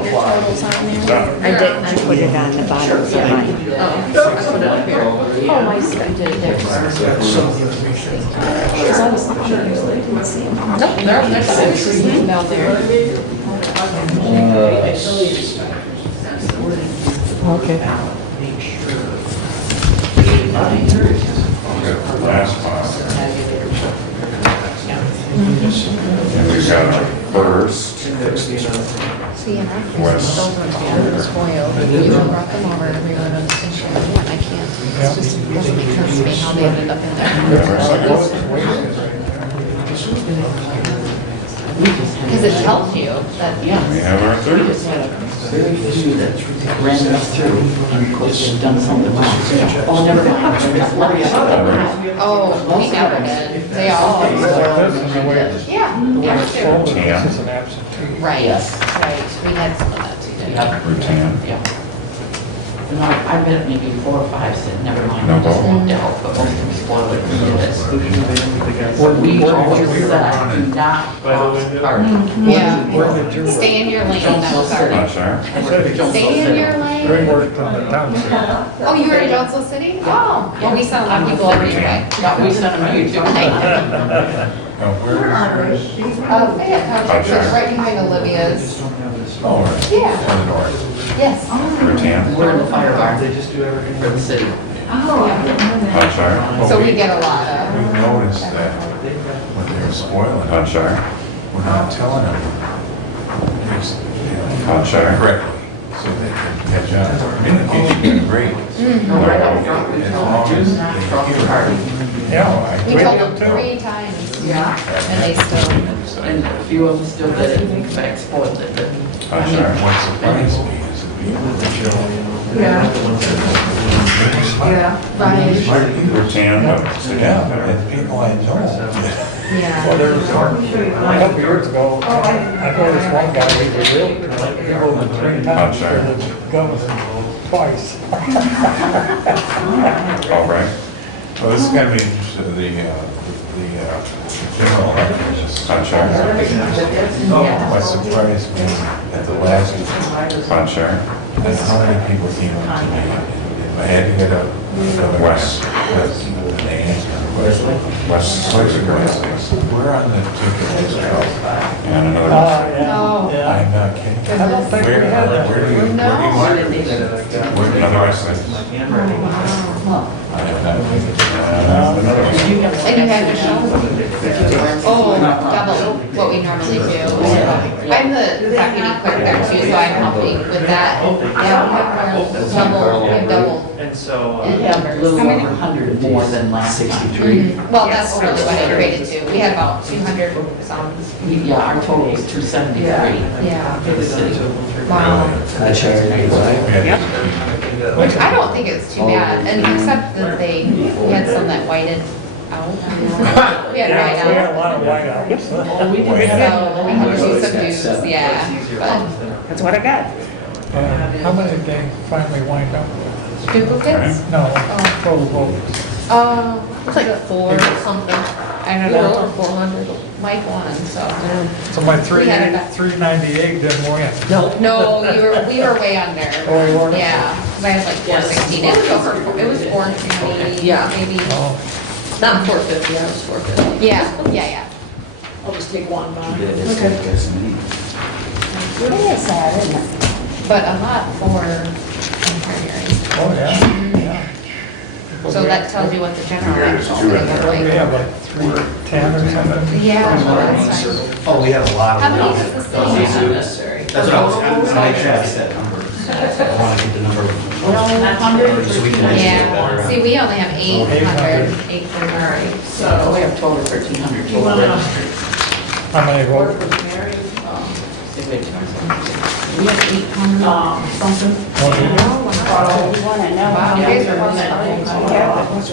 Stop. I didn't, I put it on the bottom of mine. Oh, I see. I did it there. Nope, they're next to down there. Okay. Last file. And we've got our first, See, and I West. those ones were spoiled. You brought them over, everyone on the station. I can't. It's just, it doesn't make sense to me how they ended up in there. Because it tells you that, we have our third. Very few that ran us through, and of course they've done something wrong. Oh, never mind. oh, we never did. They all. Yeah. Yeah, sure. Recount. It's an absentee. Right, right. We had some of that too. Recount. No, I bet maybe 4 or 5 said, never mind, No we just vote. won't out, but most of them spoiled it, we did this. Where We did always you- said, do not cross party. Yeah. Where did you work? Stay in your lane, that's sorry. Hodgeshire. Stay in your We lane. worked in the township. Oh, you were in Jonesville City? Oh, well, we sent a lot of people over your way. No, we sent them to you too. Now, where is They have townships, it's right behind Olivia's. Oh, right. Yeah, On the north. yes. Recount. We're in the fire bar They just do everything. for the city. Hodgeshire. So we get a lot We of, noticed that when they were spoiling, Hodgeshire. we're not telling them. Hodgeshire. Correctly, so they can catch on. Communication is great. Right up front, we As told long them, as do they not cross hear party. it. Yeah. we told them 3 times. Yeah. And they still, And a few of them still did it, in fact spoiled it, but. Hodgeshire. What surprised me is that people that show. Yeah. right. Recount. Yeah, and people I know Well, there was a couple years ago, I know this one guy, he was real, he voted 3 times for the governor twice. All right. Well, this is gonna be interesting, the general elections. I'm sure. What surprised me at the last, I'm sure. is how many people came up to me. I had to get up. West. They answered the question. West. We're on the ticket as well. And another. Yeah. Yeah. I'm not kidding. I don't think we had that. Where do you want it? Another license. I have not. Another one. And you had to show, oh, double what we normally do. I'm the deputy clerk there too, so I'm helping with that. Yeah, we have double. And so, In a numbers. little over 100 more than last 63. Well, that's really what I traded to. We had about 200 some. Yeah, our total was 273. Yeah. For the city. Wow. Yep. Which I don't think it's too bad, and except that we had some that whited out. We had Yeah, white we had a out. lot of whiteouts. So we had to do some dues, yeah. But That's what I got. How many did they finally wind up with? duplicates? No, total votes. It's like 4 or something. I don't know. Over 400. Mike won, so. So my We had about- 398 didn't win. No, we were way under. Oh, you were? Yeah, 'cause I had like 416. It was 450, Yeah. maybe. Oh, Not 450, I was 450. Yeah. I'll just take one back. It is sad, isn't it? But a lot for primary. oh, yeah, yeah. So that tells you what the general election is We like. have like 310 or something. Yeah, well, that's nice. Oh, we have a lot of How them. many is the same? Unnecessary. That's what I was, I'm trying to get that number. I want to get the number. Well, 100 So we can estimate Yeah, better. see, we only have 800, 800. Alright, So so, we have total 1,300 you total wanna registered. How many work votes? with Mary? We have 800 something. Oh, do you? Wow, you guys are one that.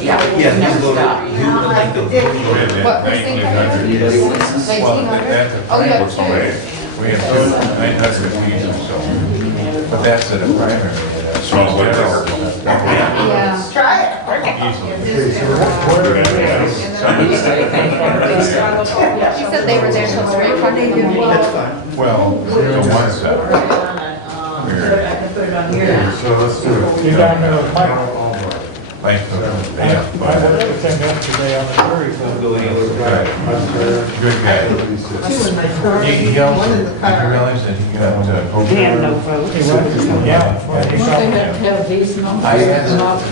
Yeah, you go, you would like the. What percent are you? Well, 1900? that's a Oh, you have primary. two. We have 950 or so. But that's at a primary. Smells like this. Yeah. She said they were there till 3 o'clock in the morning. That's fine. Well, we're on one side. I can put it on here. So let's do it. You down there with Mike? Thanks for that. I worked with him yesterday on the jury. Good guy. He also, did you realize that he got voted? He went, yeah. Yeah. He got- Have these numbers. I asked the doctor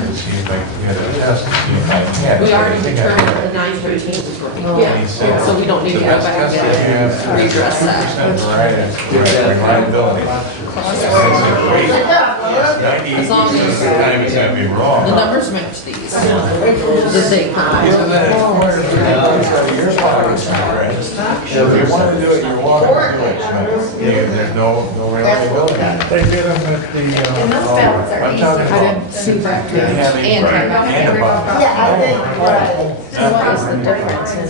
to see if I could get a test to see if I had. We already I think I determined had. the 913 was working. He said, So we don't need to the go best back test that you and have redress that. 50% reliability. I said, wait, yes, 98% As long of the as- time it's gonna be wrong. The numbers match these. The date. Isn't that your pockets, right? If you want to do it, you're welcome to do it. There's no reliability. They did them at the, And those ballots are I'm easy. talking about See that. having And antibodies. What is the difference in?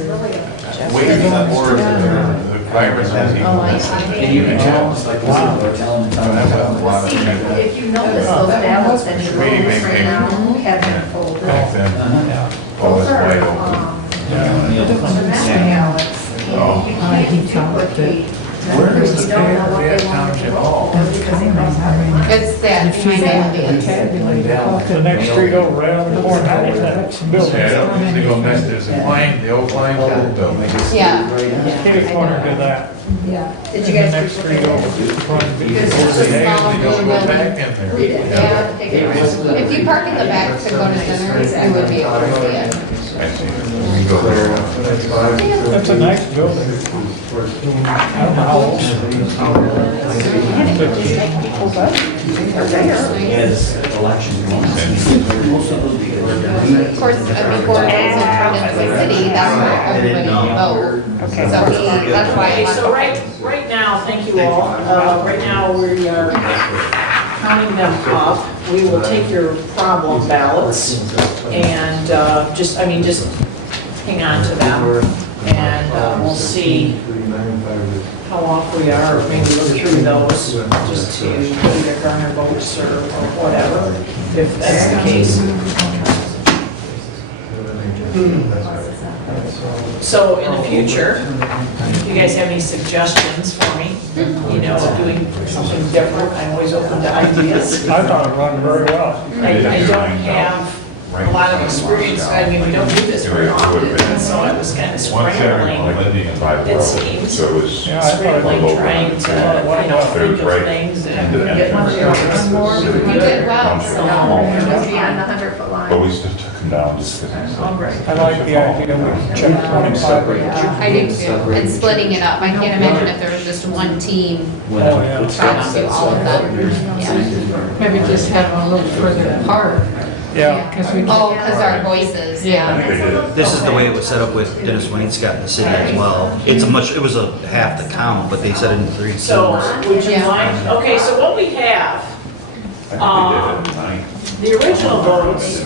Waiting for the virus is Oh, I equal. see. And you can tell. That's a lot of people. If you notice, those ballots that you Maybe, vote right now have been folded. Back then, all was wide open. Oh. Where is the Fayette Township Hall? It's that behind the next street over, right on the corner, that building. Yeah, they go next, there's a line, the old line building. Yeah. Kitty corner did that. Yeah. Did And you the guys? next street over. front of the- It's just a They small don't blue go back building. in there. Yeah, take it right. If you park in the back to go to dinner, you would be able to see it. I see. We go there. That's a nice building. I don't know how old. Yes, election. Of course, before it was turned into a city, that's where everybody would vote. So that's why. Okay, so right now, thank you all, right now we are counting them up. We will take your problem ballots and just hang on to them, and we'll see how off we are, or maybe look through those, just to either garner votes or whatever, if that's the case. So in the future, if you guys have any suggestions for me, you know, doing something different, I'm always open to ideas. I thought it run very well. I don't have a lot of experience, I mean, we don't do this very often, so I was kind of scrambling, it seems. So it was. Yeah, I thought it Scrambling, trying to, you know, think of things and get my You did well, so. Be on the 100-foot line. But we still took him down just because. I like the idea we check 25. I do too, and splitting it up, I can't imagine if there was just one team Oh, yeah. trying to do all of them. Yeah. Maybe just have them a little further apart. Yeah. Because we. Oh, because our voices, yeah. They did. This is the way it was set up with Dennis Wainscott in the city as well. It was a half the count, but they said it in 3 teams. So, would you Yeah. mind, okay, so what we have, I think they did it tonight. the original votes,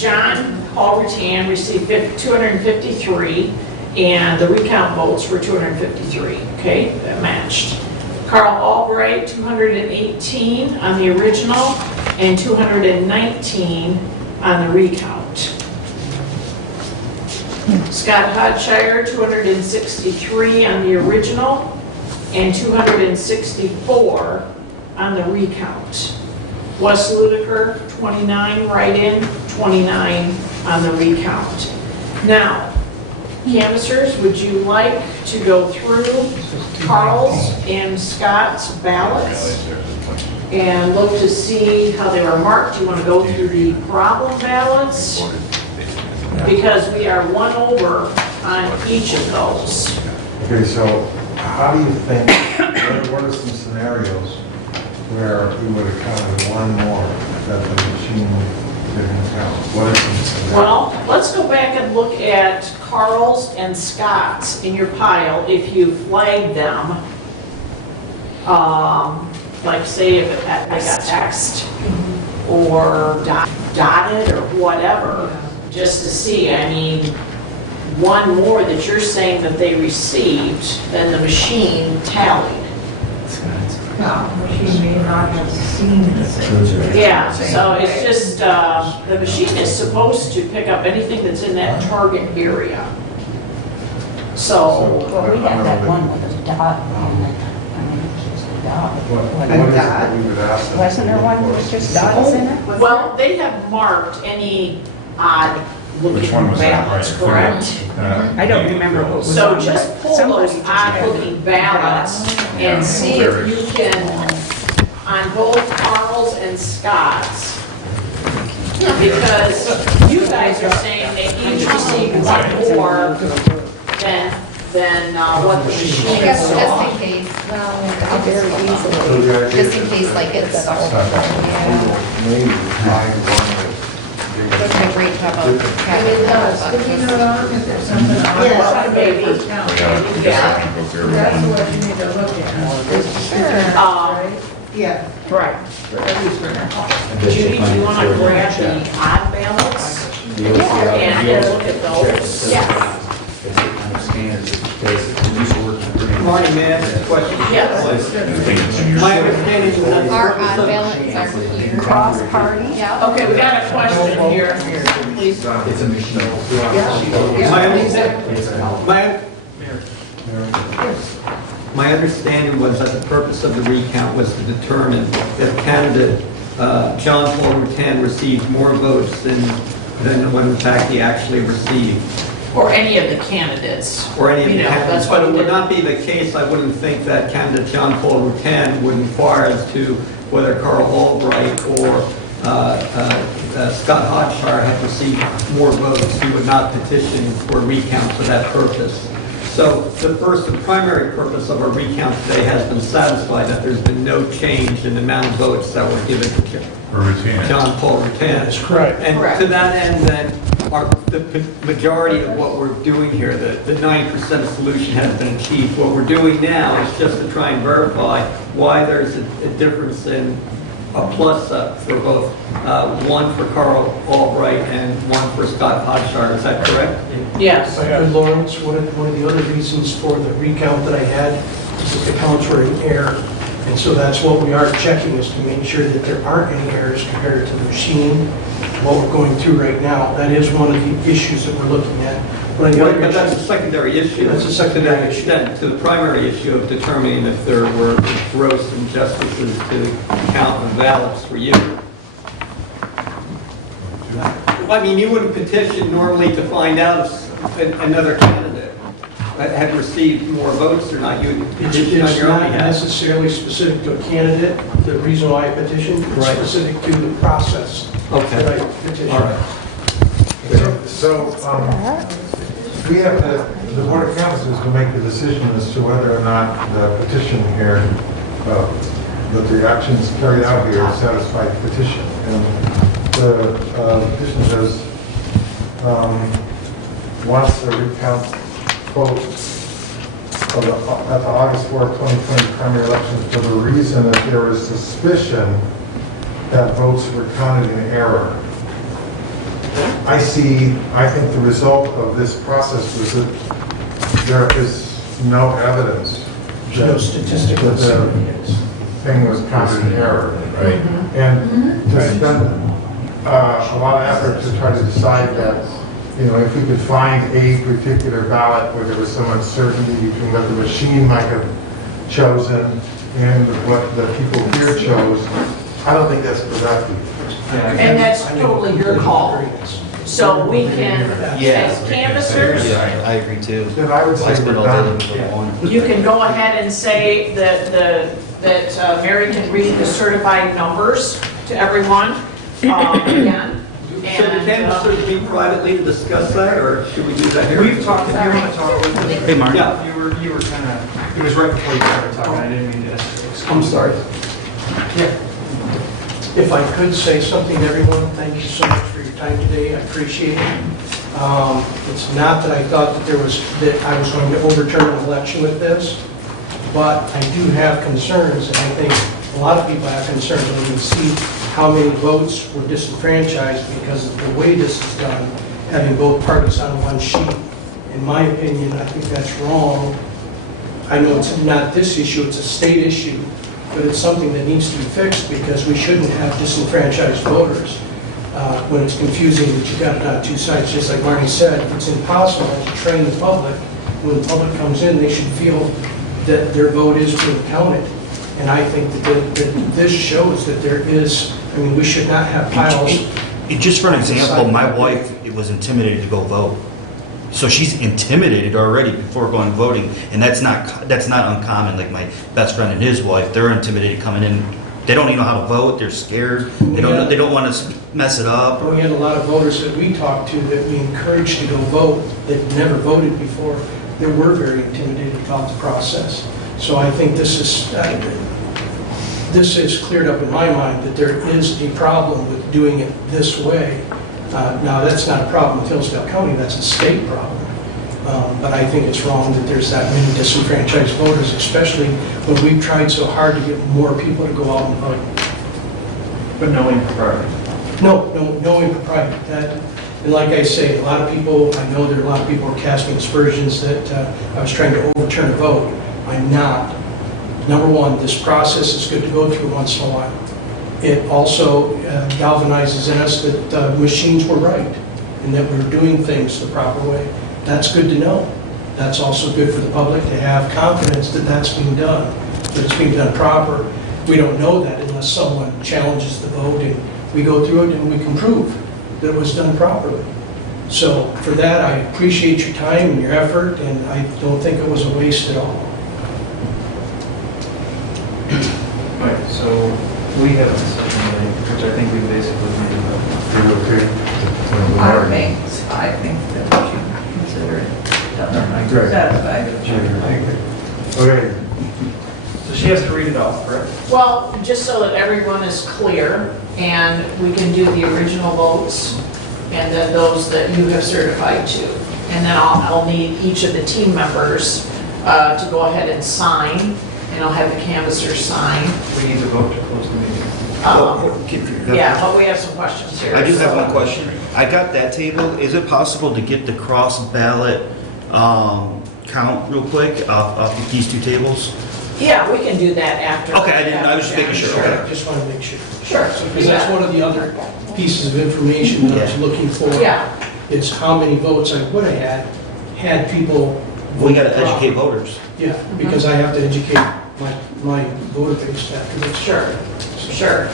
John Paul Rutan received 253, and the recount votes were 253, okay, that matched. Carl Albright, 218 on the original, and 219 on the recount. Scott Hodshire, 263 on the original, and 264 on the recount. Wes Ludiker, 29 write-in, 29 on the recount. Now, canvassers, would you like to go through Carl's and Scott's ballots and look to see how they were marked? Do you want to go through the problem ballots? Because we are one over on each of those. Okay, so how do you think, what are some scenarios where we would have counted one more that the machine didn't count? What are some scenarios? Well, let's go back and look at Carl's and Scott's in your pile if you flagged them. Like say if they got Xed or dotted or whatever, just to see. I mean, one more that you're saying that they received than the machine tallied. She may not have seen this. Yeah, so it's just, the machine is supposed to pick up anything that's in that target area. So, Well, we had that one with a dot on it. I mean, it's just a dot. What is it that we would ask them? Wasn't there one with just dots in it? well, they have marked any odd looking Which one was that? ballots, Right. correct? I don't remember what was So on, just but pull somebody those just odd had looking ballots and see if you can, on both Carl's and Scott's, because you guys are saying they each received one more than what the I machine guess just saw. in case, just in case like it's. Maybe find one that. That's a great job of tracking that. Yes, maybe. We gotta go through That's everyone. what you need to look at. Yeah. Right. Judy, do you want to grab the odd ballots and look at those? Yes. Morning, man. Question. Yes. I think it's in your. My understanding is that the Our purpose odd of- ballots are here. Cross party. Yeah. Okay, we got a question here, please. My understanding was that the purpose of the recount was to determine if candidate John Paul Rutan received more votes than what in fact he actually received, Or any of the candidates. or any of the You know, candidates. that's what But it we would did. not be the case, I wouldn't think that candidate John Paul Rutan would inquire as to whether Carl Albright or Scott Hodshire had received more votes. He would not petition for a recount for that purpose. So the primary purpose of our recount today has been satisfied, that there's been no change in the amount of votes that were given to Routine. John Paul Rutan. That's correct. And Correct. to that end, then, the majority of what we're doing here, the 90% solution has been achieved. What we're doing now is just to try and verify why there's a difference in a plus for both, one for Carl Albright and one for Scott Hodgshire, is that correct? Yes. Lawrence, one of the other reasons for the recount that I had is that the counts were in error. And so that's what we are checking, is to make sure that there aren't any errors compared to the machine, what we're going through right now. That is one of the issues that we're looking at. One of the other But that's a issues- secondary issue. That's a secondary issue. To the primary issue of determining if there were gross injustices to count the ballots for you. I mean, you wouldn't petition normally to find out if another candidate had received more votes or not. You would petition on It's your own not behalf. necessarily specific to a candidate. The reason why I petitioned is Right. specific to the process Okay. that I petitioned. All right. So, we have the Board of Councilors will make the decision as to whether or not the petition here, that the actions carried out here satisfy the petition. And the petition says, wants a recount vote at the August 4th, 2020 primary elections for the reason that there is suspicion that votes were counted in error. I think the result of this process was that there is no evidence There's no statistical that the significance. thing was counted in error. Right. And to spend a lot of effort to try to decide that, you know, if we could find a particular ballot where there was some uncertainty between what the machine might have chosen and what the people here chose, I don't think that's productive. And that's totally your call. So we can, as canvassers, I agree too. Then I would say spend we're all day done. looking for one. you can go ahead and say that Mary can read the certified numbers to everyone again. Should the And, canvassers meet privately to discuss that, or should we do that here? We've talked, if you want to talk with me. Hey, Mark. Yeah. You were kind of, it was right before you started talking, I didn't mean to. I'm sorry. Yeah. If I could say something to everyone, thank you so much for your time today. I appreciate it. It's not that I thought that I was going to overturn an election with this, but I do have concerns, and I think a lot of people have concerns when we see how many votes were disenfranchised because of the way this is done, having both parties on one sheet. In my opinion, I think that's wrong. I know it's not this issue, it's a state issue, but it's something that needs to be fixed because we shouldn't have disenfranchised voters when it's confusing that you've got it on two sides. Just like Marnie said, it's impossible to train the public. When the public comes in, they should feel that their vote is being counted. And I think that this shows that there is, I mean, we should not have piles. Just for an example, my wife was intimidated to go vote. So she's intimidated already before going voting, and that's not uncommon. Like my best friend and his wife, they're intimidated coming in. They don't even know how to vote. They're scared. They don't want to mess it up. We had a lot of voters that we talked to that we encouraged to go vote that never voted before. They were very intimidated about the process. So I think this is cleared up in my mind that there is a problem with doing it this way. Now, that's not a problem with Hillsdale County, that's a state problem. But I think it's wrong that there's that many disenfranchised voters, especially when we've tried so hard to get more people to go out and vote. But no impropriety. No impropriety. And like I say, a lot of people, I know there are a lot of people who are casting aspersions that I was trying to overturn a vote. I'm not. Number one, this process is good to go through once in a while. It also galvanizes in us that machines were right and that we're doing things the proper way. That's good to know. That's also good for the public to have confidence that that's being done, that it's being done proper. We don't know that unless someone challenges the vote and we go through it and we can prove that it was done properly. So for that, I appreciate your time and your effort, and I don't think it was a waste at all. Right, so we have a decision to make, which I think we basically made. I think that we should consider it done. I'm satisfied. Okay. So she has to read it off, correct? well, just so that everyone is clear, and we can do the original votes, and then those that you have certified to. And then I'll need each of the team members to go ahead and sign, and I'll have the canvassers sign. We need to vote to close the meeting. Yeah, but we have some questions here. I do have so- one question. I got that table. Is it possible to get the cross ballot count real quick off these two tables? Yeah, we can do that after. Okay, I was just making sure. Okay. I just want to make sure. Sure. Because that's one of the other pieces of information that I was looking for. Yeah. It's how many votes I would have had people. We got to vote educate properly. voters. Yeah, because I have to educate my voter base after this. Sure.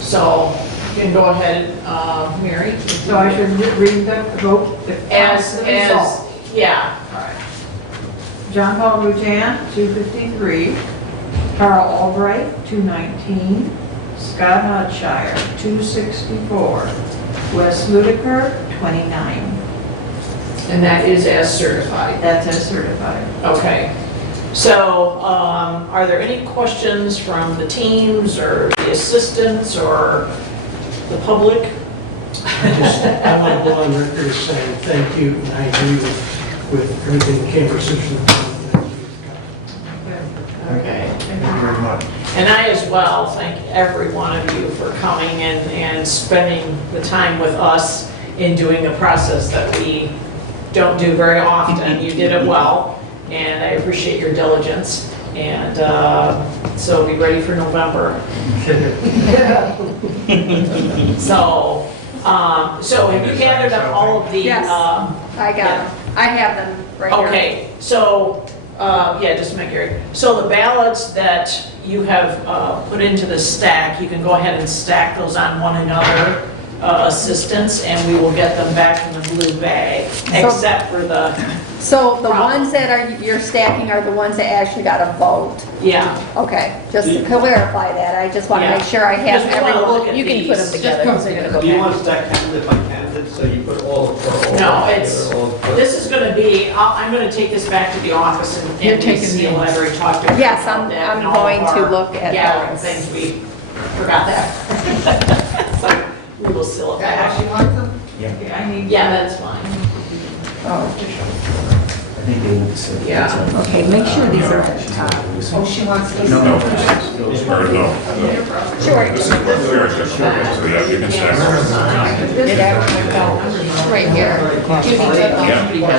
So you can go ahead, Mary. So I should read the vote? As, the result. yeah. John Paul Rutan, 253. Carl Albright, 219. Scott Hodshire, 264. Wes Ludiker, 29. And that is as certified. That's as certified. Okay. So, are there any questions from the teams or the assistants or the public? I want to go on record as saying thank you, and I agree with everything that came from Simpson. Okay. Thank you very much. And I as well thank every one of you for coming and spending the time with us in doing a process that we don't do very often. You did it well, and I appreciate your diligence. And so be ready for November. So have you gathered up all of the? Yes, I got them. I have them right here. Okay, so, yeah, just a minute, Gary. So the ballots that you have put into the stack, you can go ahead and stack those on one another, assistants, and we will get them back in the blue bag, except for the, So the ones that you're stacking are the ones that actually got a vote? yeah. Okay, just to clarify that, I just want to make sure I have Because we wanna look everyone. at You can put them these. together, because they're gonna go Do you back. want that candidate by candidate, so you put all of Carl? No, this is gonna be, I'm gonna take this back to the office and You're we taking seal names. every talk to. Yes, I'm going to look at Yeah, those. things we forgot that. So we will seal it back. She wants them? Yeah. Okay, I need. Yeah, that's fine. Oh, I think they would say. Yeah. okay, make sure these are at the top. Oh, she wants these? No. Or no. Sure. So yeah, you can stack them. It actually, right here. Yeah.